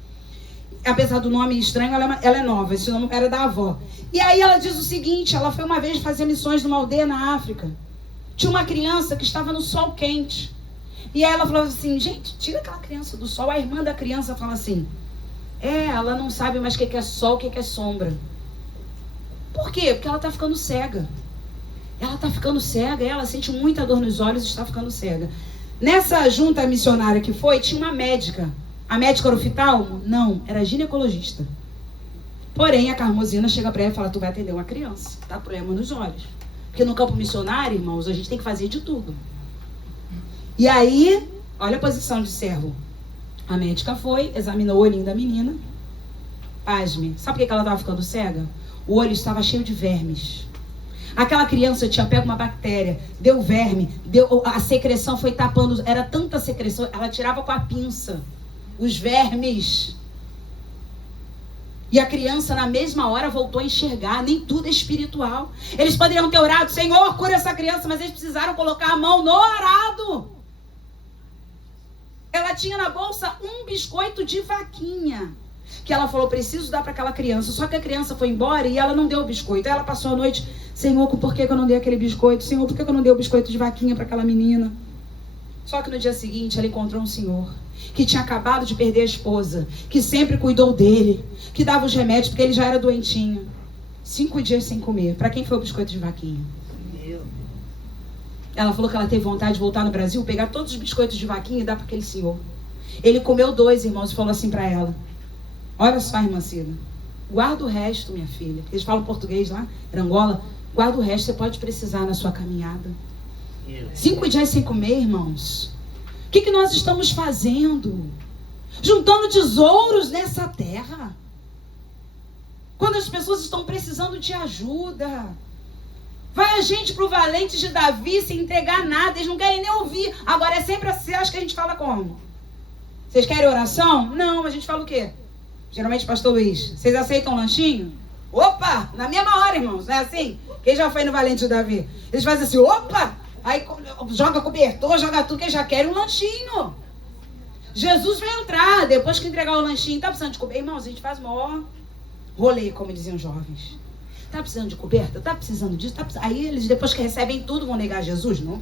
Apesar do nome estranho, ela é nova. Esse nome era da avó. E aí ela diz o seguinte, ela foi uma vez fazer missões numa aldeia na África. Tinha uma criança que estava no sol quente. E aí ela falou assim, gente, tira aquela criança do sol. A irmã da criança fala assim, ela não sabe mais o que é sol, o que é sombra. Por quê? Porque ela está ficando cega. Ela está ficando cega, ela sente muita dor nos olhos e está ficando cega. Nessa junta missionária que foi, tinha uma médica. A médica era oftalmo? Não, era ginecologista. Porém, a Carmosina chega para ela e fala, tu vai atender uma criança, tá? Problema nos olhos. Porque no campo missionário, irmãos, a gente tem que fazer de tudo. E aí, olha a posição de servo. A médica foi, examinou o olhinho da menina. Pasme, sabe por que ela estava ficando cega? O olho estava cheio de vermes. Aquela criança tinha pego uma bactéria, deu verme, a secreção foi tapando, era tanta secreção, ela tirava com a pinça os vermes. E a criança na mesma hora voltou a enxergar. Nem tudo é espiritual. Eles poderiam ter orado, Senhor, cura essa criança, mas eles precisaram colocar a mão no arado. Ela tinha na bolsa um biscoito de vaquinha, que ela falou, preciso dar para aquela criança. Só que a criança foi embora e ela não deu o biscoito. Aí ela passou a noite, Senhor, por que eu não dei aquele biscoito? Senhor, por que eu não dei o biscoito de vaquinha para aquela menina? Só que no dia seguinte ela encontrou um senhor que tinha acabado de perder a esposa, que sempre cuidou dele, que dava os remédios, porque ele já era doentinho. 5 dias sem comer. Para quem foi o biscoito de vaquinha? Ela falou que ela teve vontade de voltar no Brasil, pegar todos os biscoitos de vaquinha e dar para aquele senhor. Ele comeu 2, irmãos, e falou assim para ela, olha só, irmã Cida, guarda o resto, minha filha. Eles falam português lá, em Angola. Guarda o resto, você pode precisar na sua caminhada. 5 dias sem comer, irmãos. O que nós estamos fazendo? Juntando tesouros nessa terra. Quando as pessoas estão precisando de ajuda. Vai a gente pro valente de Davi sem entregar nada. Eles não querem nem ouvir. Agora é sempre assim. Acho que a gente fala como? Vocês querem oração? Não, a gente fala o quê? Geralmente, pastor Luiz, vocês aceitam um lanchinho? Opa! Na mesma hora, irmãos. Não é assim? Quem já foi no valente de Davi? Eles fazem assim, opa! Aí joga cobertor, joga tudo, que eles já querem um lanchinho. Jesus vai entrar, depois que entregar o lanchinho. Tá precisando de cobertor? Irmãos, a gente faz maior rolê, como diziam os jovens. Tá precisando de coberta? Tá precisando disso? Aí eles, depois que recebem tudo, vão negar Jesus? Não.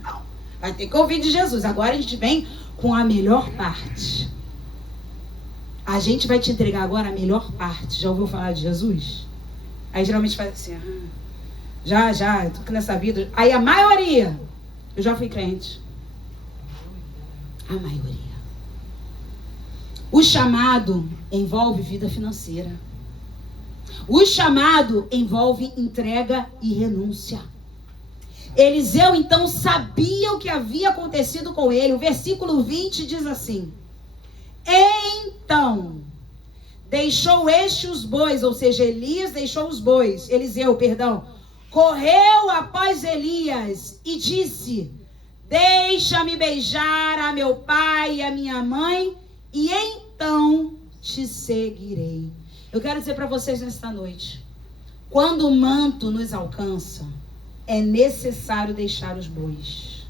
Vai ter que ouvir de Jesus. Agora a gente vem com a melhor parte. A gente vai te entregar agora a melhor parte. Já ouviu falar de Jesus? Aí geralmente faz assim, já, eu tô aqui nessa vida. Aí a maioria, eu já fui crente. A maioria. O chamado envolve vida financeira. O chamado envolve entrega e renúncia. Eliseu então sabia o que havia acontecido com ele. O versículo 20 diz assim: então deixou os bois, ou seja, Eliseu, correu após Elias e disse: deixa-me beijar a meu pai e a minha mãe, e então te seguirei. Eu quero dizer para vocês nesta noite, quando o manto nos alcança, é necessário deixar os bois.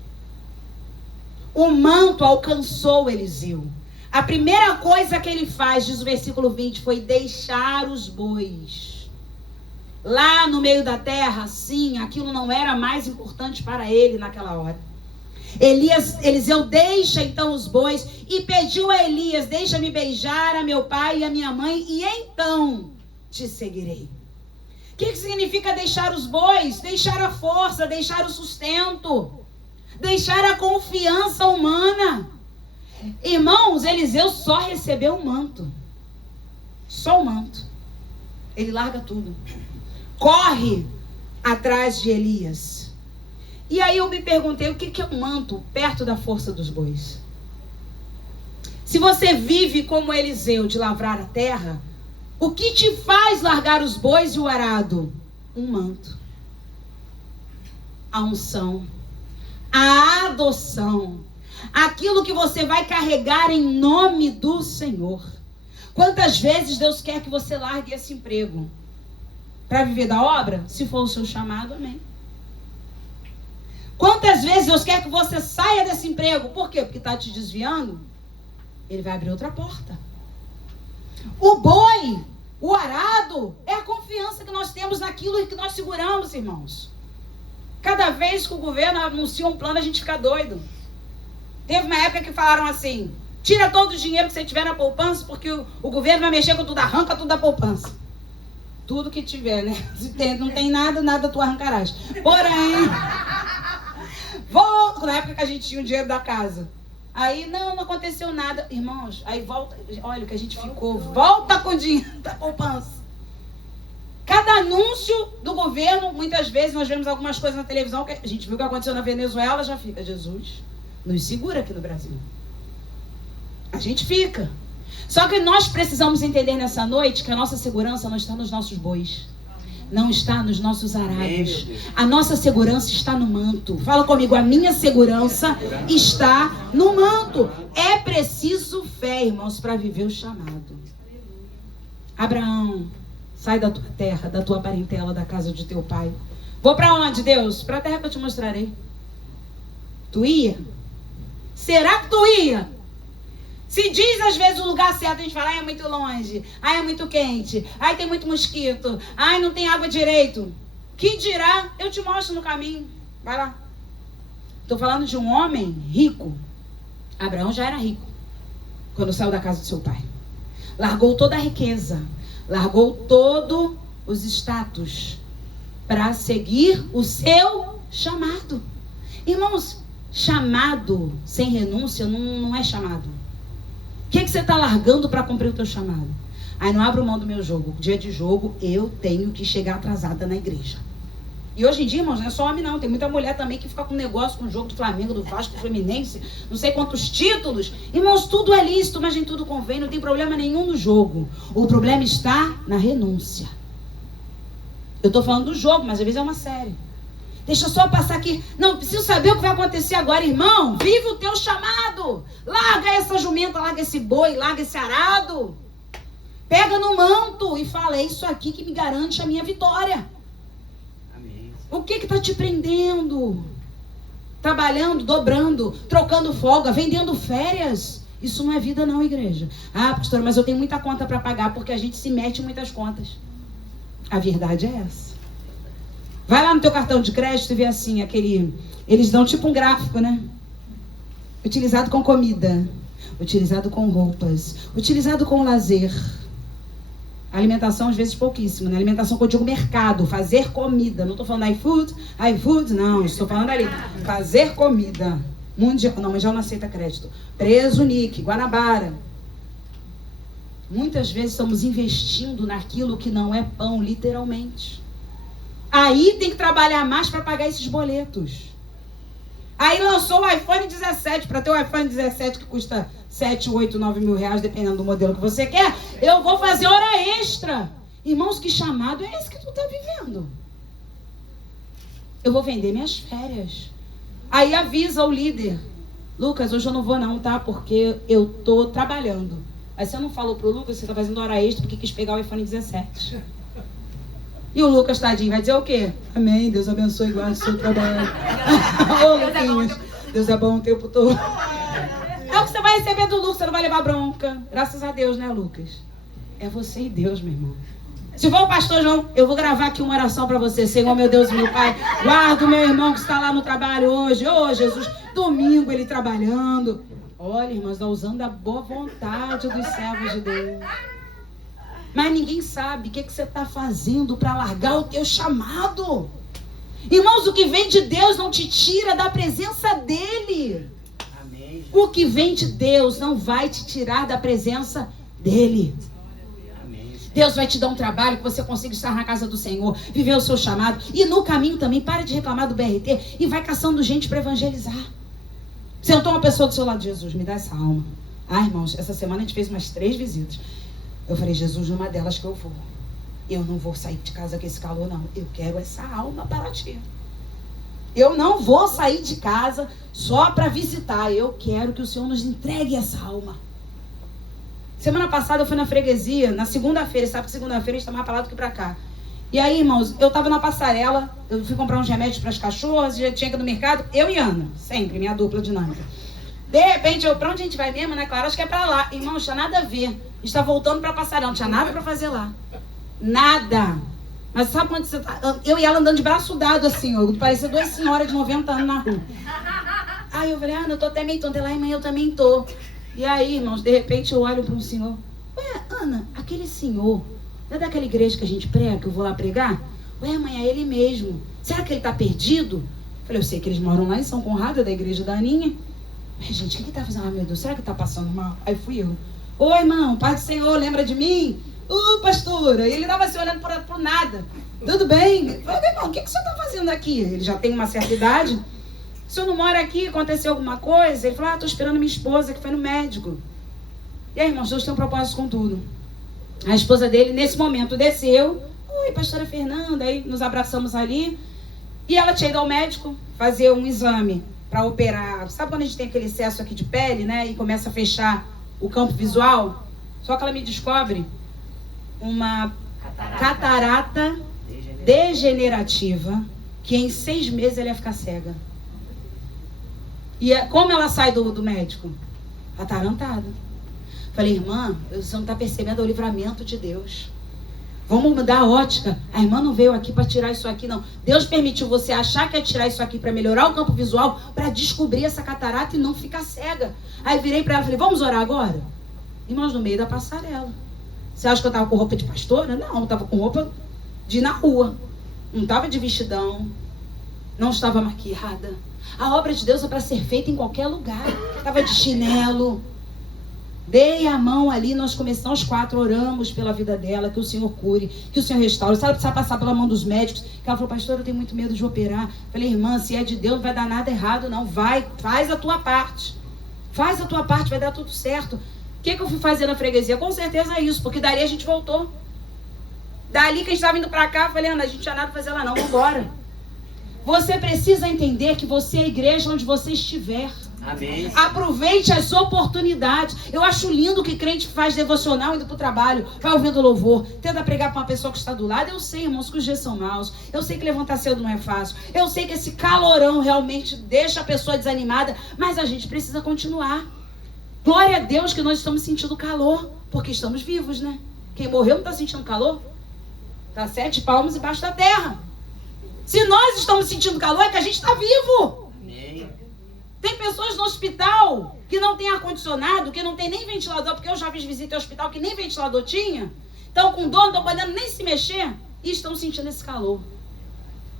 O manto alcançou Eliseu. A primeira coisa que ele faz, diz o versículo 20, foi deixar os bois. Lá no meio da terra, sim, aquilo não era mais importante para ele naquela hora. Eliseu deixa então os bois e pediu a Elias: deixa-me beijar a meu pai e a minha mãe, e então te seguirei. O que significa deixar os bois? Deixar a força, deixar o sustento, deixar a confiança humana. Irmãos, Eliseu só recebeu um manto. Só um manto. Ele larga tudo. Corre atrás de Elias. E aí eu me perguntei, o que é um manto perto da força dos bois? Se você vive como Eliseu de lavrar a terra, o que te faz largar os bois e o arado? Um manto. A unção. A adoção. Aquilo que você vai carregar em nome do Senhor. Quantas vezes Deus quer que você largue esse emprego? Para viver da obra? Se for o seu chamado, amém. Quantas vezes Deus quer que você saia desse emprego? Por quê? Porque está te desviando? Ele vai abrir outra porta. O boi, o arado, é a confiança que nós temos naquilo que nós seguramos, irmãos. Cada vez que o governo anuncia um plano, a gente fica doido. Teve uma época que falaram assim: tira todo o dinheiro que você tiver na poupança, porque o governo vai mexer com tudo, arranca tudo da poupança. Tudo que tiver, né? Se não tem nada tu arrancarás. Porém, volta, na época que a gente tinha o dinheiro da casa. Aí não aconteceu nada. Irmãos, aí volta, olha o que a gente ficou, volta com o dinheiro da poupança. Cada anúncio do governo, muitas vezes nós vemos algumas coisas na televisão, que a gente viu o que aconteceu na Venezuela, já fica, Jesus nos segura aqui no Brasil. A gente fica. Só que nós precisamos entender nessa noite que a nossa segurança não está nos nossos bois. Não está nos nossos arados. A nossa segurança está no manto. Fala comigo, a minha segurança está no manto. É preciso fé, irmãos, para viver o chamado. Abraão, sai da tua terra, da tua parentela, da casa de teu pai. Vou para onde, Deus? Para a terra que eu te mostrarei. Tu ia? Será que tu ia? Se diz às vezes o lugar certo, a gente fala: ai, é muito longe, ai, é muito quente, ai, tem muito mosquito, ai, não tem água direito. Que dirá? Eu te mostro no caminho. Vai lá. Estou falando de um homem rico. Abraão já era rico quando saiu da casa do seu pai. Largou toda a riqueza, largou todos os status para seguir o seu chamado. Irmãos, chamado sem renúncia não é chamado. O que você está largando para cumprir o teu chamado? Aí não abro mão do meu jogo. Dia de jogo, eu tenho que chegar atrasada na igreja. E hoje em dia, irmãos, não é só homem não. Tem muita mulher também que fica com negócio com o jogo do Flamengo, do Vasco, do Fluminense. Não sei quantos títulos. Irmãos, tudo é lícito, mas nem tudo convém. Não tem problema nenhum no jogo. O problema está na renúncia. Eu tô falando do jogo, mas às vezes é uma série. Deixa eu só passar aqui. Não, preciso saber o que vai acontecer agora, irmão. Vive o teu chamado. Larga essa jumenta, larga esse boi, larga esse arado. Pega no manto e fala, é isso aqui que me garante a minha vitória. O que está te prendendo? Trabalhando, dobrando, trocando folga, vendendo férias. Isso não é vida não, igreja. Ah, pastora, mas eu tenho muita conta para pagar, porque a gente se mete em muitas contas. A verdade é essa. Vai lá no teu cartão de crédito e vê assim, eles dão tipo um gráfico, né? Utilizado com comida, utilizado com roupas, utilizado com lazer. Alimentação, às vezes, pouquíssimo, né? Alimentação que eu digo mercado, fazer comida. Não estou falando iFood, não. Estou falando ali, fazer comida. Mundial, não, Mundial não aceita crédito. Preso, Nick, Guanabara. Muitas vezes estamos investindo naquilo que não é pão, literalmente. Aí tem que trabalhar mais para pagar esses boletos. Aí lançou o iPhone 17. Para ter o iPhone 17 que custa 7, 8, 9 mil reais, dependendo do modelo que você quer, eu vou fazer hora extra. Irmãos, que chamado é esse que tu está vivendo? Eu vou vender minhas férias. Aí avisa o líder. Lucas, hoje eu não vou não, tá? Porque eu tô trabalhando. Aí você não falou pro Lucas, você tá fazendo hora extra porque quis pegar o iPhone 17. E o Lucas, tadinho, vai dizer o quê? Amém, Deus abençoe igual o seu trabalho. Ô, Luquinhas, Deus é bom o tempo todo. É o que você vai receber do Lucas, você não vai levar bronca. Graças a Deus, né, Lucas? É você e Deus, meu irmão. Se for o pastor João, eu vou gravar aqui uma oração para você. Senhor, meu Deus e meu Pai, guarda o meu irmão que está lá no trabalho hoje. Ô, Jesus, domingo ele trabalhando. Olha, irmãos, está usando a boa vontade dos servos de Deus. Mas ninguém sabe o que você está fazendo para largar o teu chamado. Irmãos, o que vem de Deus não te tira da presença dEle. Amém. O que vem de Deus não vai te tirar da presença dEle. Deus vai te dar um trabalho que você consiga estar na casa do Senhor, viver o seu chamado. E no caminho também, para de reclamar do BRT e vai caçando gente para evangelizar. Sentou uma pessoa do seu lado, Jesus, me dá essa alma. Ah, irmãos, essa semana a gente fez umas 3 visitas. Eu falei, Jesus, numa delas que eu vou. Eu não vou sair de casa com esse calor, não. Eu quero essa alma para ti. Eu não vou sair de casa só para visitar. Eu quero que o Senhor nos entregue essa alma. Semana passada eu fui na freguesia, na segunda-feira, sabe que segunda-feira a gente tá mais pra lá do que pra cá. E aí, irmãos, eu tava na passarela, eu fui comprar uns remédios pras cachorras, já tinha que ir no mercado, eu e Ana, sempre, minha dupla dinâmica. De repente, pra onde a gente vai mesmo, né, Clara? Acho que é pra lá. Irmãos, não tinha nada a ver. A gente tá voltando pra passarela, não tinha nada pra fazer lá. Nada. Mas sabe onde você tá? Eu e ela andando de braço dado, assim, ó, parecia 2 senhoras de 90 anos na rua. Aí eu falei, Ana, eu tô até meio tonta. Ela, mãe, eu também tô. E aí, irmãos, de repente eu olho para um senhor. Ué, Ana, aquele senhor, não é daquela igreja que a gente prega, que eu vou lá pregar? Ué, mãe, é ele mesmo. Será que ele tá perdido? Falei, eu sei que eles moram lá em São Conrado, é da igreja da Aninha. Ué, gente, o que tá fazendo? Ah, meu Deus, será que tá passando mal? Aí fui eu. Oi, irmão, Pai do Senhor, lembra de mim? Pastora. E ele tava se olhando pro nada. Tudo bem? Eu falei, irmão, o que você tá fazendo aqui? Ele já tem uma certa idade. Se eu não moro aqui, aconteceu alguma coisa? Ele falou, tô esperando minha esposa, que foi no médico. E aí, irmãos, Deus tem um propósito com tudo. A esposa dele, nesse momento, desceu. Oi, pastora Fernanda. Aí nos abraçamos ali. E ela tinha ido ao médico fazer um exame para operar. Sabe quando a gente tem aquele excesso aqui de pele, né? E começa a fechar o campo visual? Só que ela me descobre uma catarata degenerativa que em 6 meses ela ia ficar cega. E como ela sai do médico? Atarantada. Falei, irmã, você não está percebendo o livramento de Deus. Vamos mudar a ótica. A irmã não veio aqui para tirar isso aqui, não. Deus permitiu você achar que ia tirar isso aqui para melhorar o campo visual, para descobrir essa catarata e não ficar cega. Aí virei para ela e falei, vamos orar agora? Irmãos, no meio da passarela. Você acha que eu estava com roupa de pastora? Não, eu estava com roupa de ir na rua. Não estava de vestidão. Não estava maquiada. A obra de Deus é para ser feita em qualquer lugar. Estava de chinelo. Dei a mão ali, nós começamos, nós 4 oramos pela vida dela, que o Senhor cure, que o Senhor restaure. Se ela precisar passar pela mão dos médicos, que ela falou, pastor, eu tenho muito medo de operar. Falei, irmã, se é de Deus, não vai dar nada errado, não. Vai, faz a tua parte. Faz a tua parte, vai dar tudo certo. O que eu fui fazer na freguesia? Com certeza é isso, porque dali a gente voltou. Dali que a gente estava indo para cá, falei, Ana, a gente não tinha nada para fazer lá não, vamos embora. Você precisa entender que você é a igreja onde você estiver. Amém. Aproveite as oportunidades. Eu acho lindo que crente faz devocional indo para o trabalho, vai ouvindo louvor, tenta pregar para uma pessoa que está do lado. Eu sei, irmãos, que os dias são maus. Eu sei que levantar cedo não é fácil. Eu sei que esse calorão realmente deixa a pessoa desanimada, mas a gente precisa continuar. Glória a Deus que nós estamos sentindo calor, porque estamos vivos, né? Quem morreu não está sentindo calor? Está 7 palmos embaixo da terra. Se nós estamos sentindo calor, é que a gente está vivo. Amém. Tem pessoas no hospital que não tem ar-condicionado, que não tem nem ventilador, porque eu já fiz visita ao hospital que nem ventilador tinha. Estão com dor, não estão podendo nem se mexer e estão sentindo esse calor.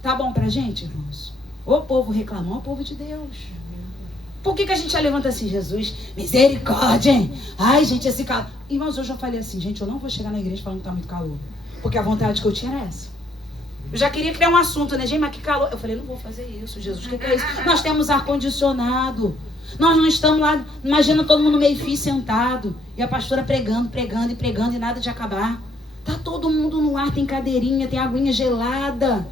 Tá bom pra gente, irmãos? O povo reclamou, o povo de Deus. Por que a gente já levanta assim, Jesus? Misericórdia, hein? Ai, gente, esse calor. Irmãos, eu já falei assim, gente, eu não vou chegar na igreja falando que tá muito calor. Porque a vontade que eu tinha era essa. Eu já queria criar um assunto, né? Gente, mas que calor. Eu falei, não vou fazer isso, Jesus. O que é isso? Nós temos ar-condicionado. Nós não estamos lá. Imagina todo mundo meio fio sentado. E a pastora pregando, pregando e pregando e nada de acabar. Tá todo mundo no ar, tem cadeirinha, tem aguinha gelada.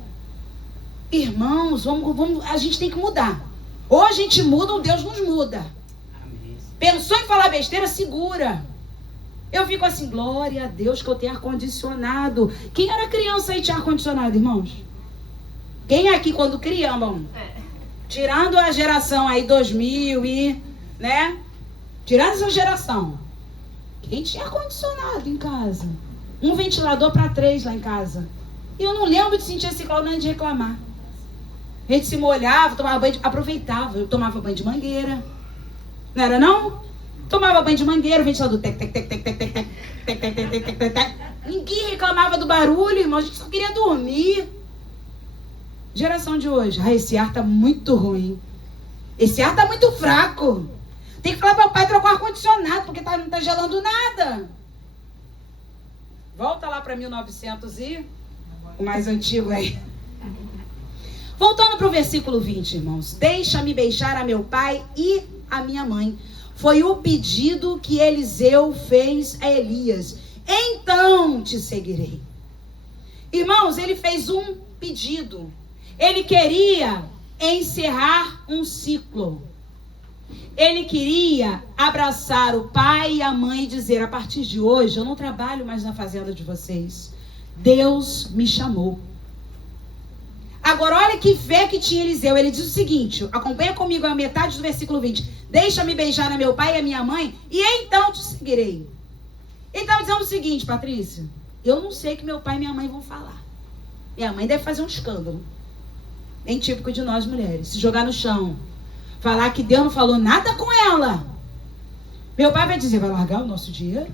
Irmãos, vamos, a gente tem que mudar. Ou a gente muda ou Deus nos muda. Amém. Pensou em falar besteira? Segura. Eu fico assim, glória a Deus que eu tenho ar-condicionado. Quem era criança aí tinha ar-condicionado, irmãos? Quem aqui quando criança, bom, tirando a geração aí 2000 e, né? Tirando essa geração. Quem tinha ar-condicionado em casa? Um ventilador para 3 lá em casa. E eu não lembro de sentir esse calor nem de reclamar. A gente se molhava, tomava banho, aproveitava. Eu tomava banho de mangueira. Não era não? Tomava banho de mangueira, ventilador, tec, tec, tec, tec, tec, tec, tec, tec, tec, tec, tec, tec, tec. Ninguém reclamava do barulho, irmão. A gente só queria dormir. Geração de hoje. Ah, esse ar tá muito ruim. Esse ar tá muito fraco. Tem que falar para o pai trocar o ar-condicionado, porque não tá gelando nada. Volta lá para 1900 e o mais antigo aí. Voltando para o versículo 20, irmãos. Deixa-me beijar a meu pai e a minha mãe. Foi o pedido que Eliseu fez a Elias. Então te seguirei. Irmãos, ele fez um pedido. Ele queria encerrar um ciclo. Ele queria abraçar o pai e a mãe e dizer, a partir de hoje eu não trabalho mais na fazenda de vocês. Deus me chamou. Agora, olha que fé que tinha Eliseu. Ele diz o seguinte, acompanha comigo a metade do versículo 20. Deixa-me beijar a meu pai e a minha mãe, e então te seguirei. Ele estava dizendo o seguinte, Patrícia. Eu não sei o que meu pai e minha mãe vão falar. Minha mãe deve fazer um escândalo. Bem típico de nós mulheres. Se jogar no chão. Falar que Deus não falou nada com ela. Meu pai vai dizer, vai largar o nosso dinheiro?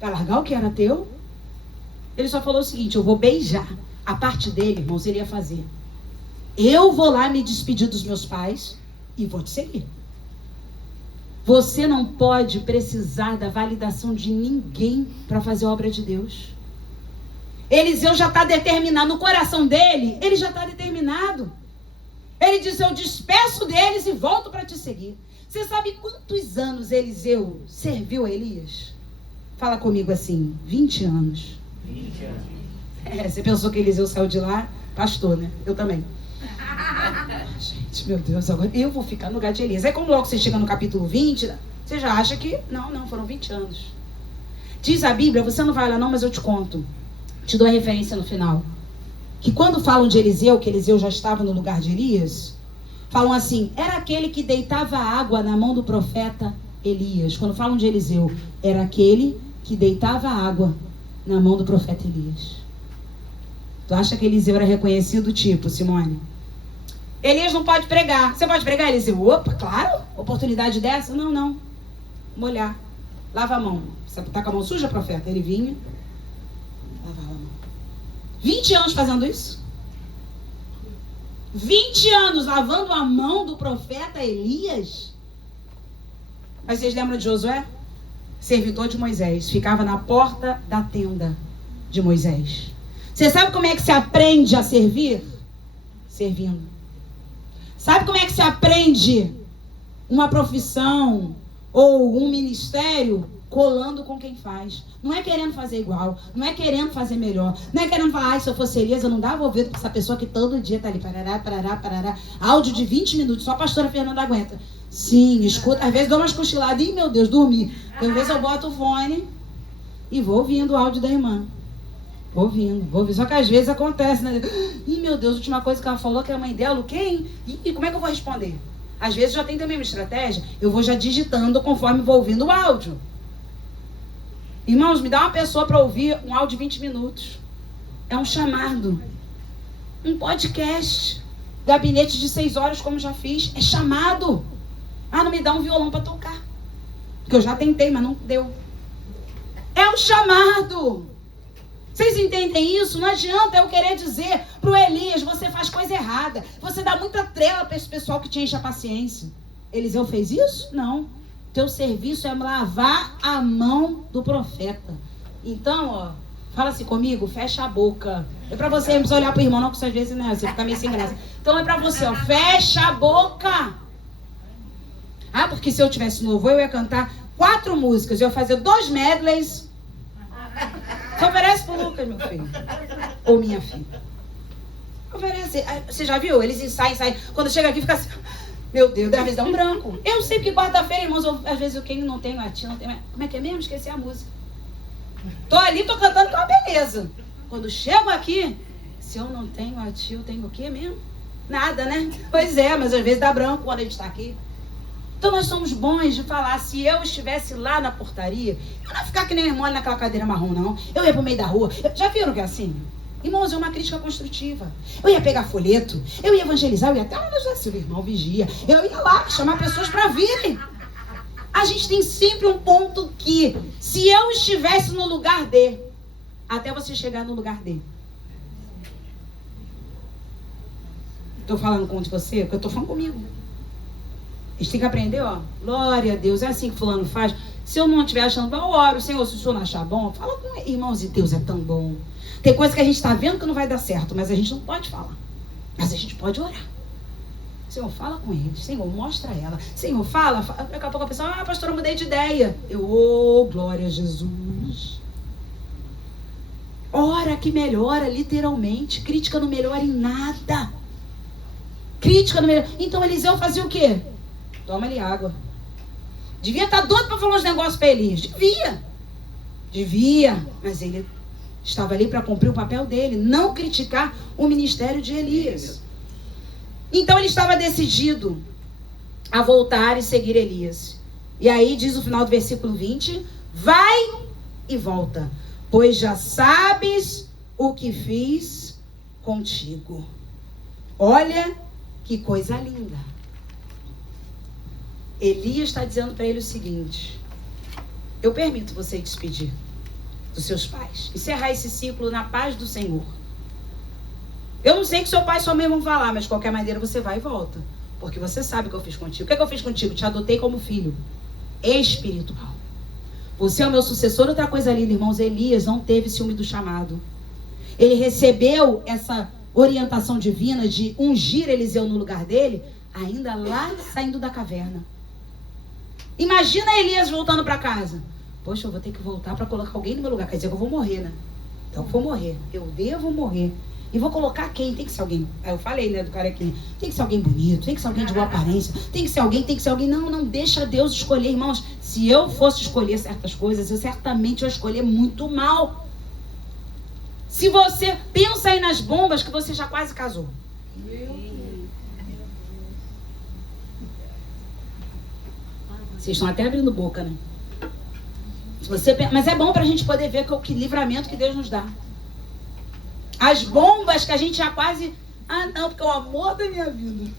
Vai largar o que era teu? Ele só falou o seguinte, eu vou beijar. A parte dele, irmãos, ele ia fazer. Eu vou lá me despedir dos meus pais e vou te seguir. Você não pode precisar da validação de ninguém para fazer a obra de Deus. Eliseu já está determinado. No coração dele, ele já está determinado. Ele diz, eu despeço deles e volto para te seguir. Você sabe quantos anos Eliseu serviu a Elias? Fala comigo assim, 20 anos. 20 anos. Você pensou que Eliseu saiu de lá? Pastor, né? Eu também. Gente, meu Deus, agora eu vou ficar no lugar de Elias. Aí como logo você chega no capítulo 20, você já acha que... Não, foram 20 anos. Diz a Bíblia, você não vai lá não, mas eu te conto. Te dou a referência no final. Que quando falam de Eliseu, que Eliseu já estava no lugar de Elias, falam assim, era aquele que deitava água na mão do profeta Elias. Quando falam de Eliseu, era aquele que deitava água na mão do profeta Elias. Tu acha que Eliseu era reconhecido tipo, Simone? Elias não pode pregar. Você pode pregar, Eliseu? Opa, claro. Oportunidade dessa? Não. Molhar. Lava a mão. Você tá com a mão suja, profeta? Ele vinha. Lavava a mão. 20 anos fazendo isso? 20 anos lavando a mão do profeta Elias? Mas vocês lembram de Josué? servidor de Moisés, ficava na porta da tenda de Moisés. Você sabe como é que se aprende a servir? Servindo. Sabe como é que se aprende uma profissão ou um ministério? Colando com quem faz. Não é querendo fazer igual, não é querendo fazer melhor, não é querendo falar, se eu fosse Elias, eu não dava ouvido pra essa pessoa que todo dia tá ali, parará, áudio de 20 minutos, só a pastora Fernanda aguenta. Sim, escuta, às vezes dou umas cochiladas, e meu Deus, dormi. Às vezes eu boto o fone e vou ouvindo o áudio da irmã. Vou ouvindo. Só que às vezes acontece, né? Ih, meu Deus, a última coisa que ela falou que a mãe dela, o quê, hein? E como é que eu vou responder? Às vezes já tem também uma estratégia, eu vou já digitando conforme vou ouvindo o áudio. Irmãos, me dá uma pessoa para ouvir um áudio de 20 minutos. É um chamado. Um podcast. Gabinete de 6 horas, como já fiz. É chamado. Ah, não me dá um violão para tocar. Porque eu já tentei, mas não deu. É um chamado. Vocês entendem isso? Não adianta eu querer dizer pro Elias, você faz coisa errada. Você dá muita trela para esse pessoal que te enche a paciência. Eliseu fez isso? Não. Teu serviço é lavar a mão do profeta. Então, ó, fala assim comigo, fecha a boca. É pra você, não precisa olhar pro irmão, não, porque às vezes, né, você fica meio sem graça. Então é pra você, ó, fecha a boca. Ah, porque se eu tivesse novo, eu ia cantar 4 músicas, eu ia fazer 2 medleys. Você oferece pro Lucas, meu filho. Ou minha filha. Oferece. Você já viu? Eles ensaiam. Quando chega aqui, fica assim... Meu Deus, às vezes dá um branco. Eu sei que quarta-feira, irmãos, às vezes eu quem não tenho a tia, não tenho... Como é que é mesmo? Esqueci a música. Tô ali, tô cantando com uma beleza. Quando chego aqui, se eu não tenho a tia, eu tenho o quê mesmo? Nada, né? Pois é, mas às vezes dá branco quando a gente tá aqui. Então nós somos bons de falar, se eu estivesse lá na portaria, eu não ia ficar que nem irmã naquela cadeira marrom, não. Eu ia pro meio da rua. Já viram que é assim? Irmãos, é uma crítica construtiva. Eu ia pegar folheto, eu ia evangelizar, eu ia até lá no José Silva, irmão, vigia. Eu ia lá chamar pessoas para virem. A gente tem sempre um ponto que, se eu estivesse no lugar de, até você chegar no lugar de. Estou falando com você, porque eu estou falando comigo. A gente tem que aprender, ó. Glória a Deus, é assim que fulano faz. Se eu não estiver achando bom, eu oro. Senhor, se o senhor não achar bom, fala com ele. Irmãos, e Deus é tão bom. Tem coisa que a gente está vendo que não vai dar certo, mas a gente não pode falar. Mas a gente pode orar. Senhor, fala com eles. Senhor, mostra ela. Senhor, fala. Daqui a pouco a pessoa, pastora, eu mudei de ideia. Glória a Jesus. Ora que melhora, literalmente. Crítica não melhora em nada. Crítica não melhora. Então Eliseu fazia o quê? Toma-lhe água. Devia estar doido para falar uns negócios para Elias. Devia. Mas ele estava ali para cumprir o papel dele, não criticar o ministério de Elias. Então ele estava decidido a voltar e seguir Elias. E aí diz o final do versículo 20: vai e volta, pois já sabes o que fiz contigo. Olha que coisa linda. Elias está dizendo para ele o seguinte: eu permito você despedir dos seus pais, encerrar esse ciclo na paz do Senhor. Eu não sei que seu pai e sua mãe vão falar, mas de qualquer maneira você vai e volta, porque você sabe o que eu fiz contigo. O que é que eu fiz contigo? Te adotei como filho espiritual. Você é o meu sucessor. Outra coisa linda, irmãos, Elias não teve ciúme do chamado. Ele recebeu essa orientação divina de ungir Eliseu no lugar dele, ainda lá saindo da caverna. Imagina Elias voltando para casa. Poxa, eu vou ter que voltar para colocar alguém no meu lugar. Quer dizer que eu vou morrer, né? Então eu vou morrer. Eu devo morrer. E vou colocar quem? Tem que ser alguém. Aí eu falei, né, do cara aqui. Tem que ser alguém bonito, tem que ser alguém de boa aparência. Tem que ser alguém. Não deixa Deus escolher, irmãos. Se eu fosse escolher certas coisas, eu certamente ia escolher muito mal. Se você pensa aí nas bombas que você já quase casou. Vocês estão até abrindo boca, né? Mas é bom pra gente poder ver que livramento que Deus nos dá. As bombas que a gente já quase... Ah, não, porque é o amor da minha vida.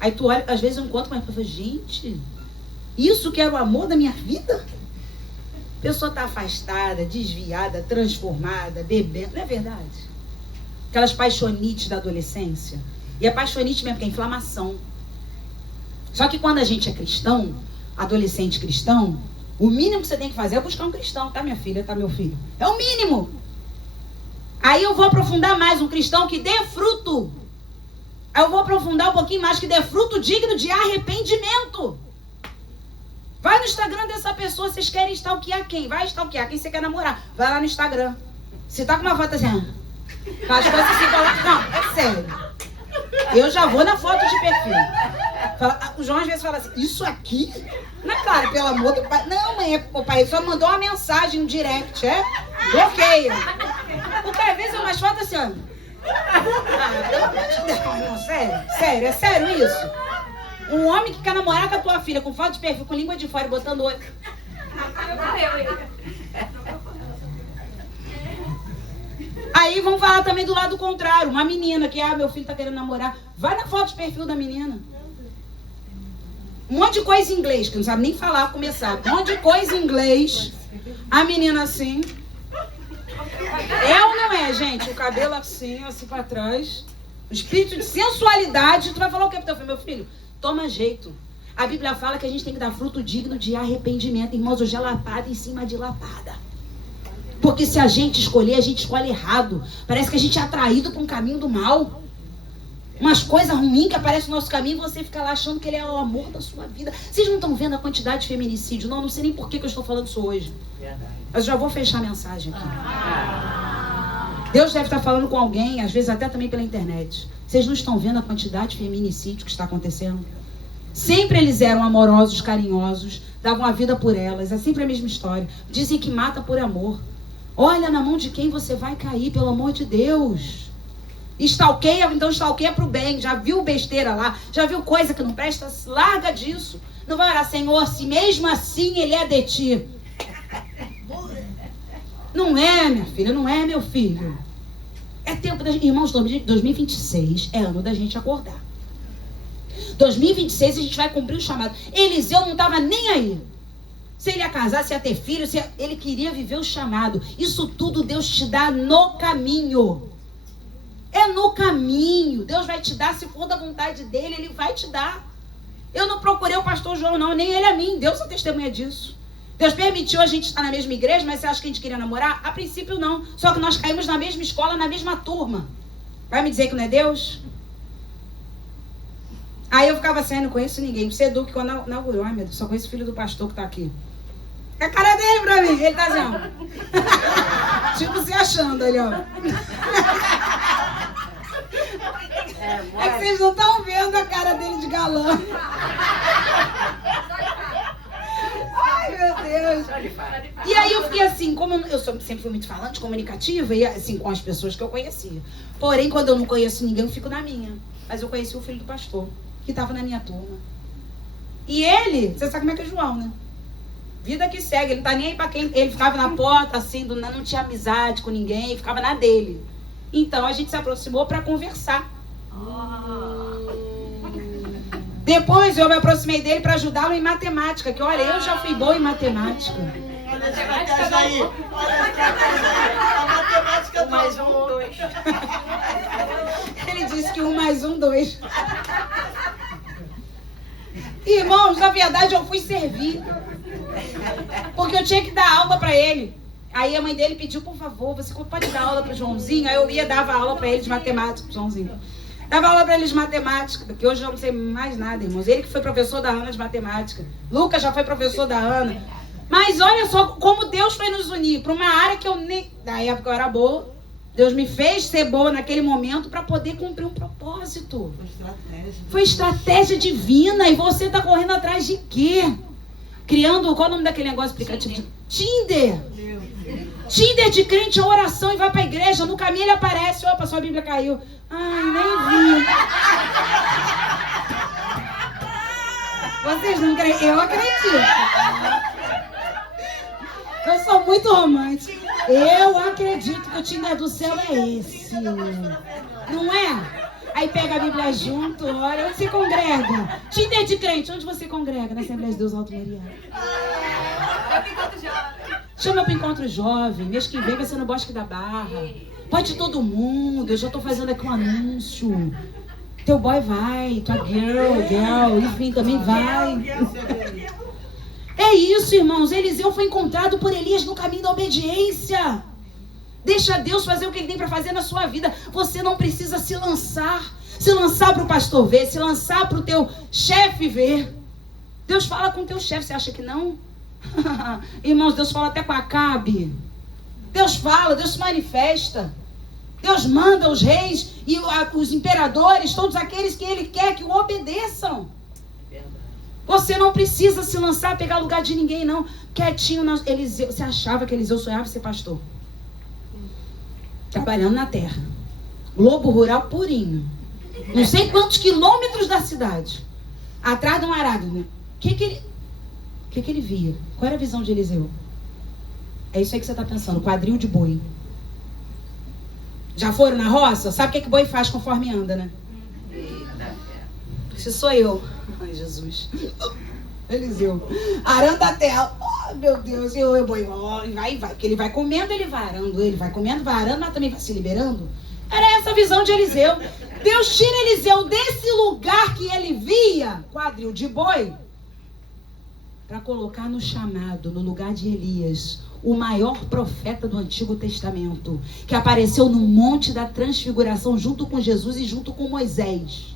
Aí tu olha, às vezes eu encontro uma pessoa, gente, isso que era o amor da minha vida? A pessoa tá afastada, desviada, transformada, bebendo. Não é verdade? Aquelas paixonites da adolescência. E a paixonite mesmo, que é inflamação. Só que quando a gente é cristão, adolescente cristão, O mínimo que você tem que fazer é buscar um cristão, tá, minha filha, tá, meu filho? É o mínimo. Aí eu vou aprofundar mais, um cristão que dê fruto. Aí eu vou aprofundar um pouquinho mais, que dê fruto digno de arrependimento. Vai no Instagram dessa pessoa, vocês querem stalkear quem? Vai stalkear quem você quer namorar. Vai lá no Instagram. Se tá com uma foto assim, faz coisas assim, não, é sério. Eu já vou na foto de perfil. O João às vezes fala assim, isso aqui? Na cara, pelo amor do pai. Não, mãe, o pai só mandou uma mensagem no direct, bloqueia. Porque às vezes é umas fotos assim, ó. Pelo amor de Deus, irmão, sério, é sério isso? Um homem que quer namorar com a tua filha com foto de perfil, com língua de fora e botando olho. Aí vamos falar também do lado contrário. Uma menina que, meu filho tá querendo namorar. Vai na foto de perfil da menina. Um monte de coisa em inglês, que não sabe nem falar, começar. Um monte de coisa em inglês. A menina assim. É ou não é, gente? O cabelo assim pra trás. O espírito de sensualidade. Tu vai falar o que pro teu filho? Meu filho, toma jeito. A Bíblia fala que a gente tem que dar fruto digno de arrependimento. Irmãos, hoje é lapada em cima de lapada. Porque se a gente escolher, a gente escolhe errado. Parece que a gente é atraído para um caminho do mal. Umas coisas ruins que aparecem no nosso caminho e você fica lá achando que ele é o amor da sua vida. Vocês não estão vendo a quantidade de feminicídio? Não sei nem por que eu estou falando isso hoje. Mas já vou fechar a mensagem aqui. Deus deve estar falando com alguém, às vezes até também pela internet. Vocês não estão vendo a quantidade de feminicídio que está acontecendo? Sempre eles eram amorosos, carinhosos, davam a vida por elas. É sempre a mesma história. Dizem que mata por amor. Olha na mão de quem você vai cair, pelo amor de Deus. Stalkeia, então stalkeia pro bem. Já viu besteira lá? Já viu coisa que não presta? Larga disso. Não vai orar, Senhor, se mesmo assim ele é de ti. Não é, minha filha, não é, meu filho. É tempo da gente... Irmãos, 2026 é ano da gente acordar. 2026 a gente vai cumprir o chamado. Eliseu não estava nem aí. Se ele ia casar, se ia ter filho, ele queria viver o chamado. Isso tudo Deus te dá no caminho. É no caminho. Deus vai te dar, se for da vontade dele, ele vai te dar. Eu não procurei o pastor João, não, nem ele a mim. Deus é testemunha disso. Deus permitiu a gente estar na mesma igreja, mas você acha que a gente queria namorar? A princípio não. Só que nós caímos na mesma escola, na mesma turma. Vai me dizer que não é Deus? Aí eu ficava assim, não conheço ninguém. O Sedu, que quando inaugurou, ai meu Deus, só conheço o filho do pastor que tá aqui. É a cara dele pra mim, ele tá assim, ó. Tipo se achando ali, ó. É que vocês não estão vendo a cara dele de galã. Ai, meu Deus. E aí eu fiquei assim, como eu sempre fui muito falante, comunicativa, e assim, com as pessoas que eu conhecia. Porém, quando eu não conheço ninguém, eu fico na minha. Mas eu conheci o filho do pastor, que estava na minha turma. E ele, você sabe como é que é João, né? Vida que segue, ele não tá nem aí pra quem... Ele ficava na porta, assim, não tinha amizade com ninguém, ficava na dele. Então a gente se aproximou para conversar. Depois eu me aproximei dele para ajudá-lo em matemática, que olha, eu já fui boa em matemática. Olha a estratégia aí. Olha a estratégia aí. A matemática Mais um, dois. Ele disse que 1 mais 1, 2. Irmãos, na verdade eu fui servir. Porque eu tinha que dar aula para ele. Aí a mãe dele pediu, por favor, você pode dar aula pro Joãozinho? Aí eu ia, dava aula para ele de matemática, Joãozinho. Dava aula para ele de matemática, porque hoje eu não sei mais nada, irmãos. Ele que foi professor da Ana de matemática. Lucas já foi professor da Ana. Mas olha só como Deus foi nos unir para uma área que eu nem... Na época eu era boa. Deus me fez ser boa naquele momento para poder cumprir um propósito. Foi estratégia divina. E você tá correndo atrás de quê? Criando, qual é o nome daquele negócio aplicativo? Tinder. Tinder de crente é oração e vai pra igreja. No caminho ele aparece. Opa, sua Bíblia caiu. Ai, nem vi. Vocês não creem? Eu acredito. Eu sou muito romântica. Eu acredito que o Tinder do céu é esse. Não é? Aí pega a Bíblia junto, olha, onde você congrega? Tinder de crente, onde você congrega? Na Assembleia de Deus Alto Mariano. Chama para o encontro jovem, mês que vem vai ser no Bosque da Barra. Pode todo mundo, eu já estou fazendo aqui um anúncio. Teu boy vai, tua girl, enfim, também vai. É É isso, irmãos. Eliseu foi encontrado por Elias no caminho da obediência. Deixa Deus fazer o que Ele tem para fazer na sua vida. Você não precisa se lançar para o pastor ver, se lançar para o teu chefe ver. Deus fala com o teu chefe, você acha que não? Irmãos, Deus fala até com Acabe. Deus fala, Deus se manifesta. Deus manda os reis e os imperadores, todos aqueles que Ele quer que o obedeçam. Você não precisa se lançar, pegar lugar de ninguém, não. Quietinho, Eliseu, você achava que Eliseu sonhava ser pastor? Trabalhando na terra. Lobo rural purinho. Não sei quantos quilômetros da cidade. Atrás de um arado, né? O que ele via? Qual era a visão de Eliseu? É isso aí que você está pensando, quadril de boi. Já foram na roça? Sabe o que boi faz conforme anda, né? Se sou eu. Ai, Jesus. Eliseu. Arando a terra. Oh, meu Deus. E o boi vai. Porque ele vai comendo, ele vai arando. Ele vai comendo, vai arando, mas também vai se liberando. Era essa a visão de Eliseu. Deus tira Eliseu desse lugar que ele via, quadril de boi, para colocar no chamado, no lugar de Elias, o maior profeta do Antigo Testamento, que apareceu no Monte da Transfiguração junto com Jesus e junto com Moisés.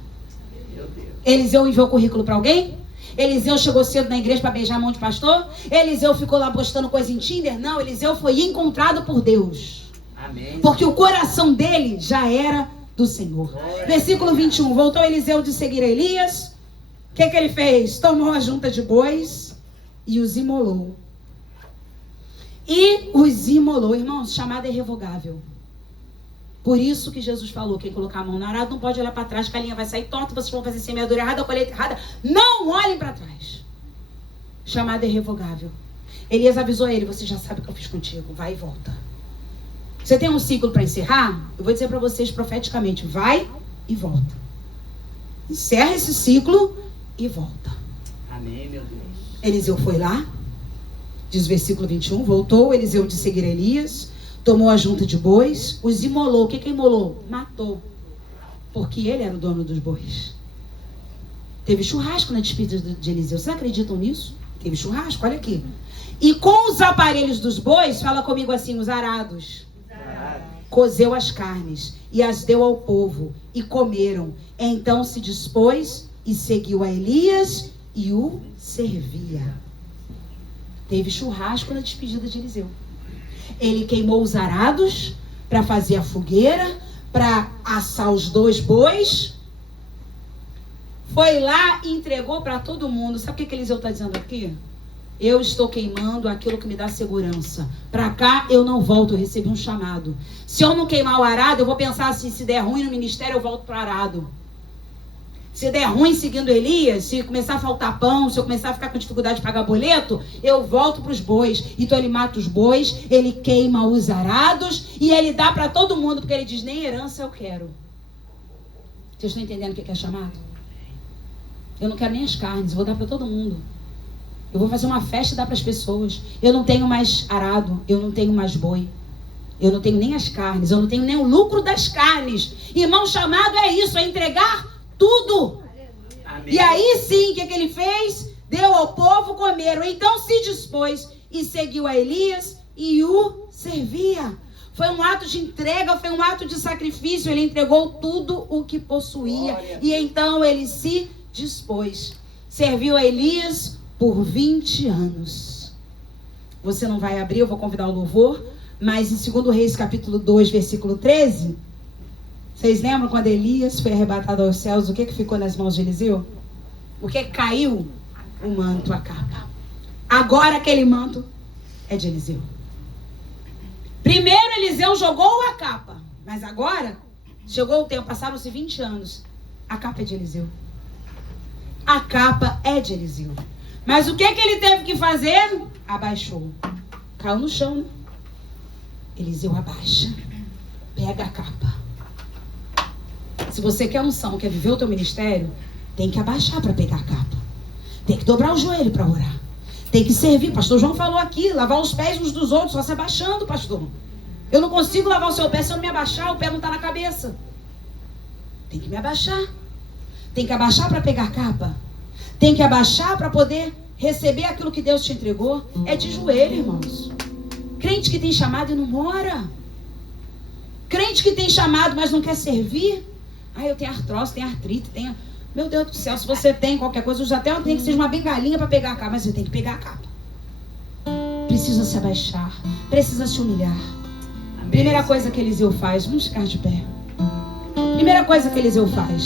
Eliseu enviou currículo para alguém? Eliseu chegou cedo na igreja para beijar a mão de pastor? Eliseu ficou lá postando coisa em Tinder? Não, Eliseu foi encontrado por Deus. Amém. Porque o coração dele já era do Senhor. Versículo 21. Voltou Eliseu de seguir Elias. O que ele fez? Tomou a junta de bois e os imolou. Irmãos, chamada é irrevogável. Por isso que Jesus falou, quem colocar a mão no arado não pode olhar para trás, que a linha vai sair torta, vocês vão fazer semeadura errada, a colheita errada. Não olhem para trás. Chamada é irrevogável. Elias avisou ele, você já sabe o que eu fiz contigo, vai e volta. Você tem um ciclo para encerrar? Eu vou dizer para vocês profeticamente, vai e volta. Encerra esse ciclo e volta. Amém, meu Deus. Eliseu foi lá, diz o versículo 21, voltou Eliseu de seguir Elias, tomou a junta de bois, os imolou. O que imolou? Matou. Porque ele era o dono dos bois. Teve churrasco na despedida de Eliseu. Vocês acreditam nisso? Teve churrasco, olha aqui. E com os aparelhos dos bois, fala comigo assim, os arados. Cozeu as carnes e as deu ao povo e comeram. Então se dispôs e seguiu a Elias e o servia. Teve churrasco na despedida de Eliseu. Ele queimou os arados para fazer a fogueira, para assar os 2 bois. Foi lá e entregou para todo mundo. Sabe o que Eliseu está dizendo aqui? Eu estou queimando aquilo que me dá segurança. Para cá eu não volto, eu recebi um chamado. Se eu não queimar o arado, eu vou pensar assim, se der ruim no ministério, eu volto para o arado. Se der ruim seguindo Elias, se começar a faltar pão, se eu começar a ficar com dificuldade de pagar boleto, eu volto para os bois. Então ele mata os bois, ele queima os arados e ele dá para todo mundo, porque ele diz, nem herança eu quero. Vocês estão entendendo o que é chamado? Eu não quero nem as carnes, eu vou dar para todo mundo. Eu vou fazer uma festa e dar para as pessoas. Eu não tenho mais arado, eu não tenho mais boi. Eu não tenho nem as carnes, eu não tenho nem o lucro das carnes. Irmão, chamado é isso, é entregar tudo. Amém. E aí sim, o que ele fez? Deu ao povo, comeram. Então se dispôs e seguiu a Elias e o servia. Foi um ato de entrega, foi um ato de sacrifício. Ele entregou tudo o que possuía. Glória. E então ele se dispôs. Serviu a Elias por 20 anos. Você não vai abrir, eu vou convidar o louvor. Mas em 2 Reis capítulo 2, versículo 13... Vocês lembram quando Elias foi arrebatado aos céus? O que ficou nas mãos de Eliseu? O que caiu? O manto, a capa. Agora aquele manto é de Eliseu. Primeiro Eliseu jogou a capa. Mas agora, chegou o tempo, passaram-se 20 anos. A capa é de Eliseu. A capa é de Eliseu. Mas o que ele teve que fazer? Abaixou. Caiu no chão, né? Eliseu abaixa. Pega a capa. Se você quer unção, quer viver o teu ministério, tem que abaixar para pegar a capa. Tem que dobrar o joelho para orar. Tem que servir. Pastor João falou aqui, lavar os pés uns dos outros, só se abaixando, pastor. Eu não consigo lavar o seu pé se eu não me abaixar, o pé não está na cabeça. Tem que me abaixar. Tem que abaixar para pegar a capa. Tem que abaixar para poder receber aquilo que Deus te entregou, é de joelho, irmãos. Crente que tem chamado e não ora. Crente que tem chamado, mas não quer servir. Eu tenho artrose, tenho artrite, tenho... Meu Deus do céu, se você tem qualquer coisa, eu já até tenho que ser uma bengalinha para pegar a capa, mas você tem que pegar a capa. Precisa se abaixar, precisa se humilhar. Amém. Primeira coisa que Eliseu faz, vamos ficar de pé. Primeira coisa que Eliseu faz.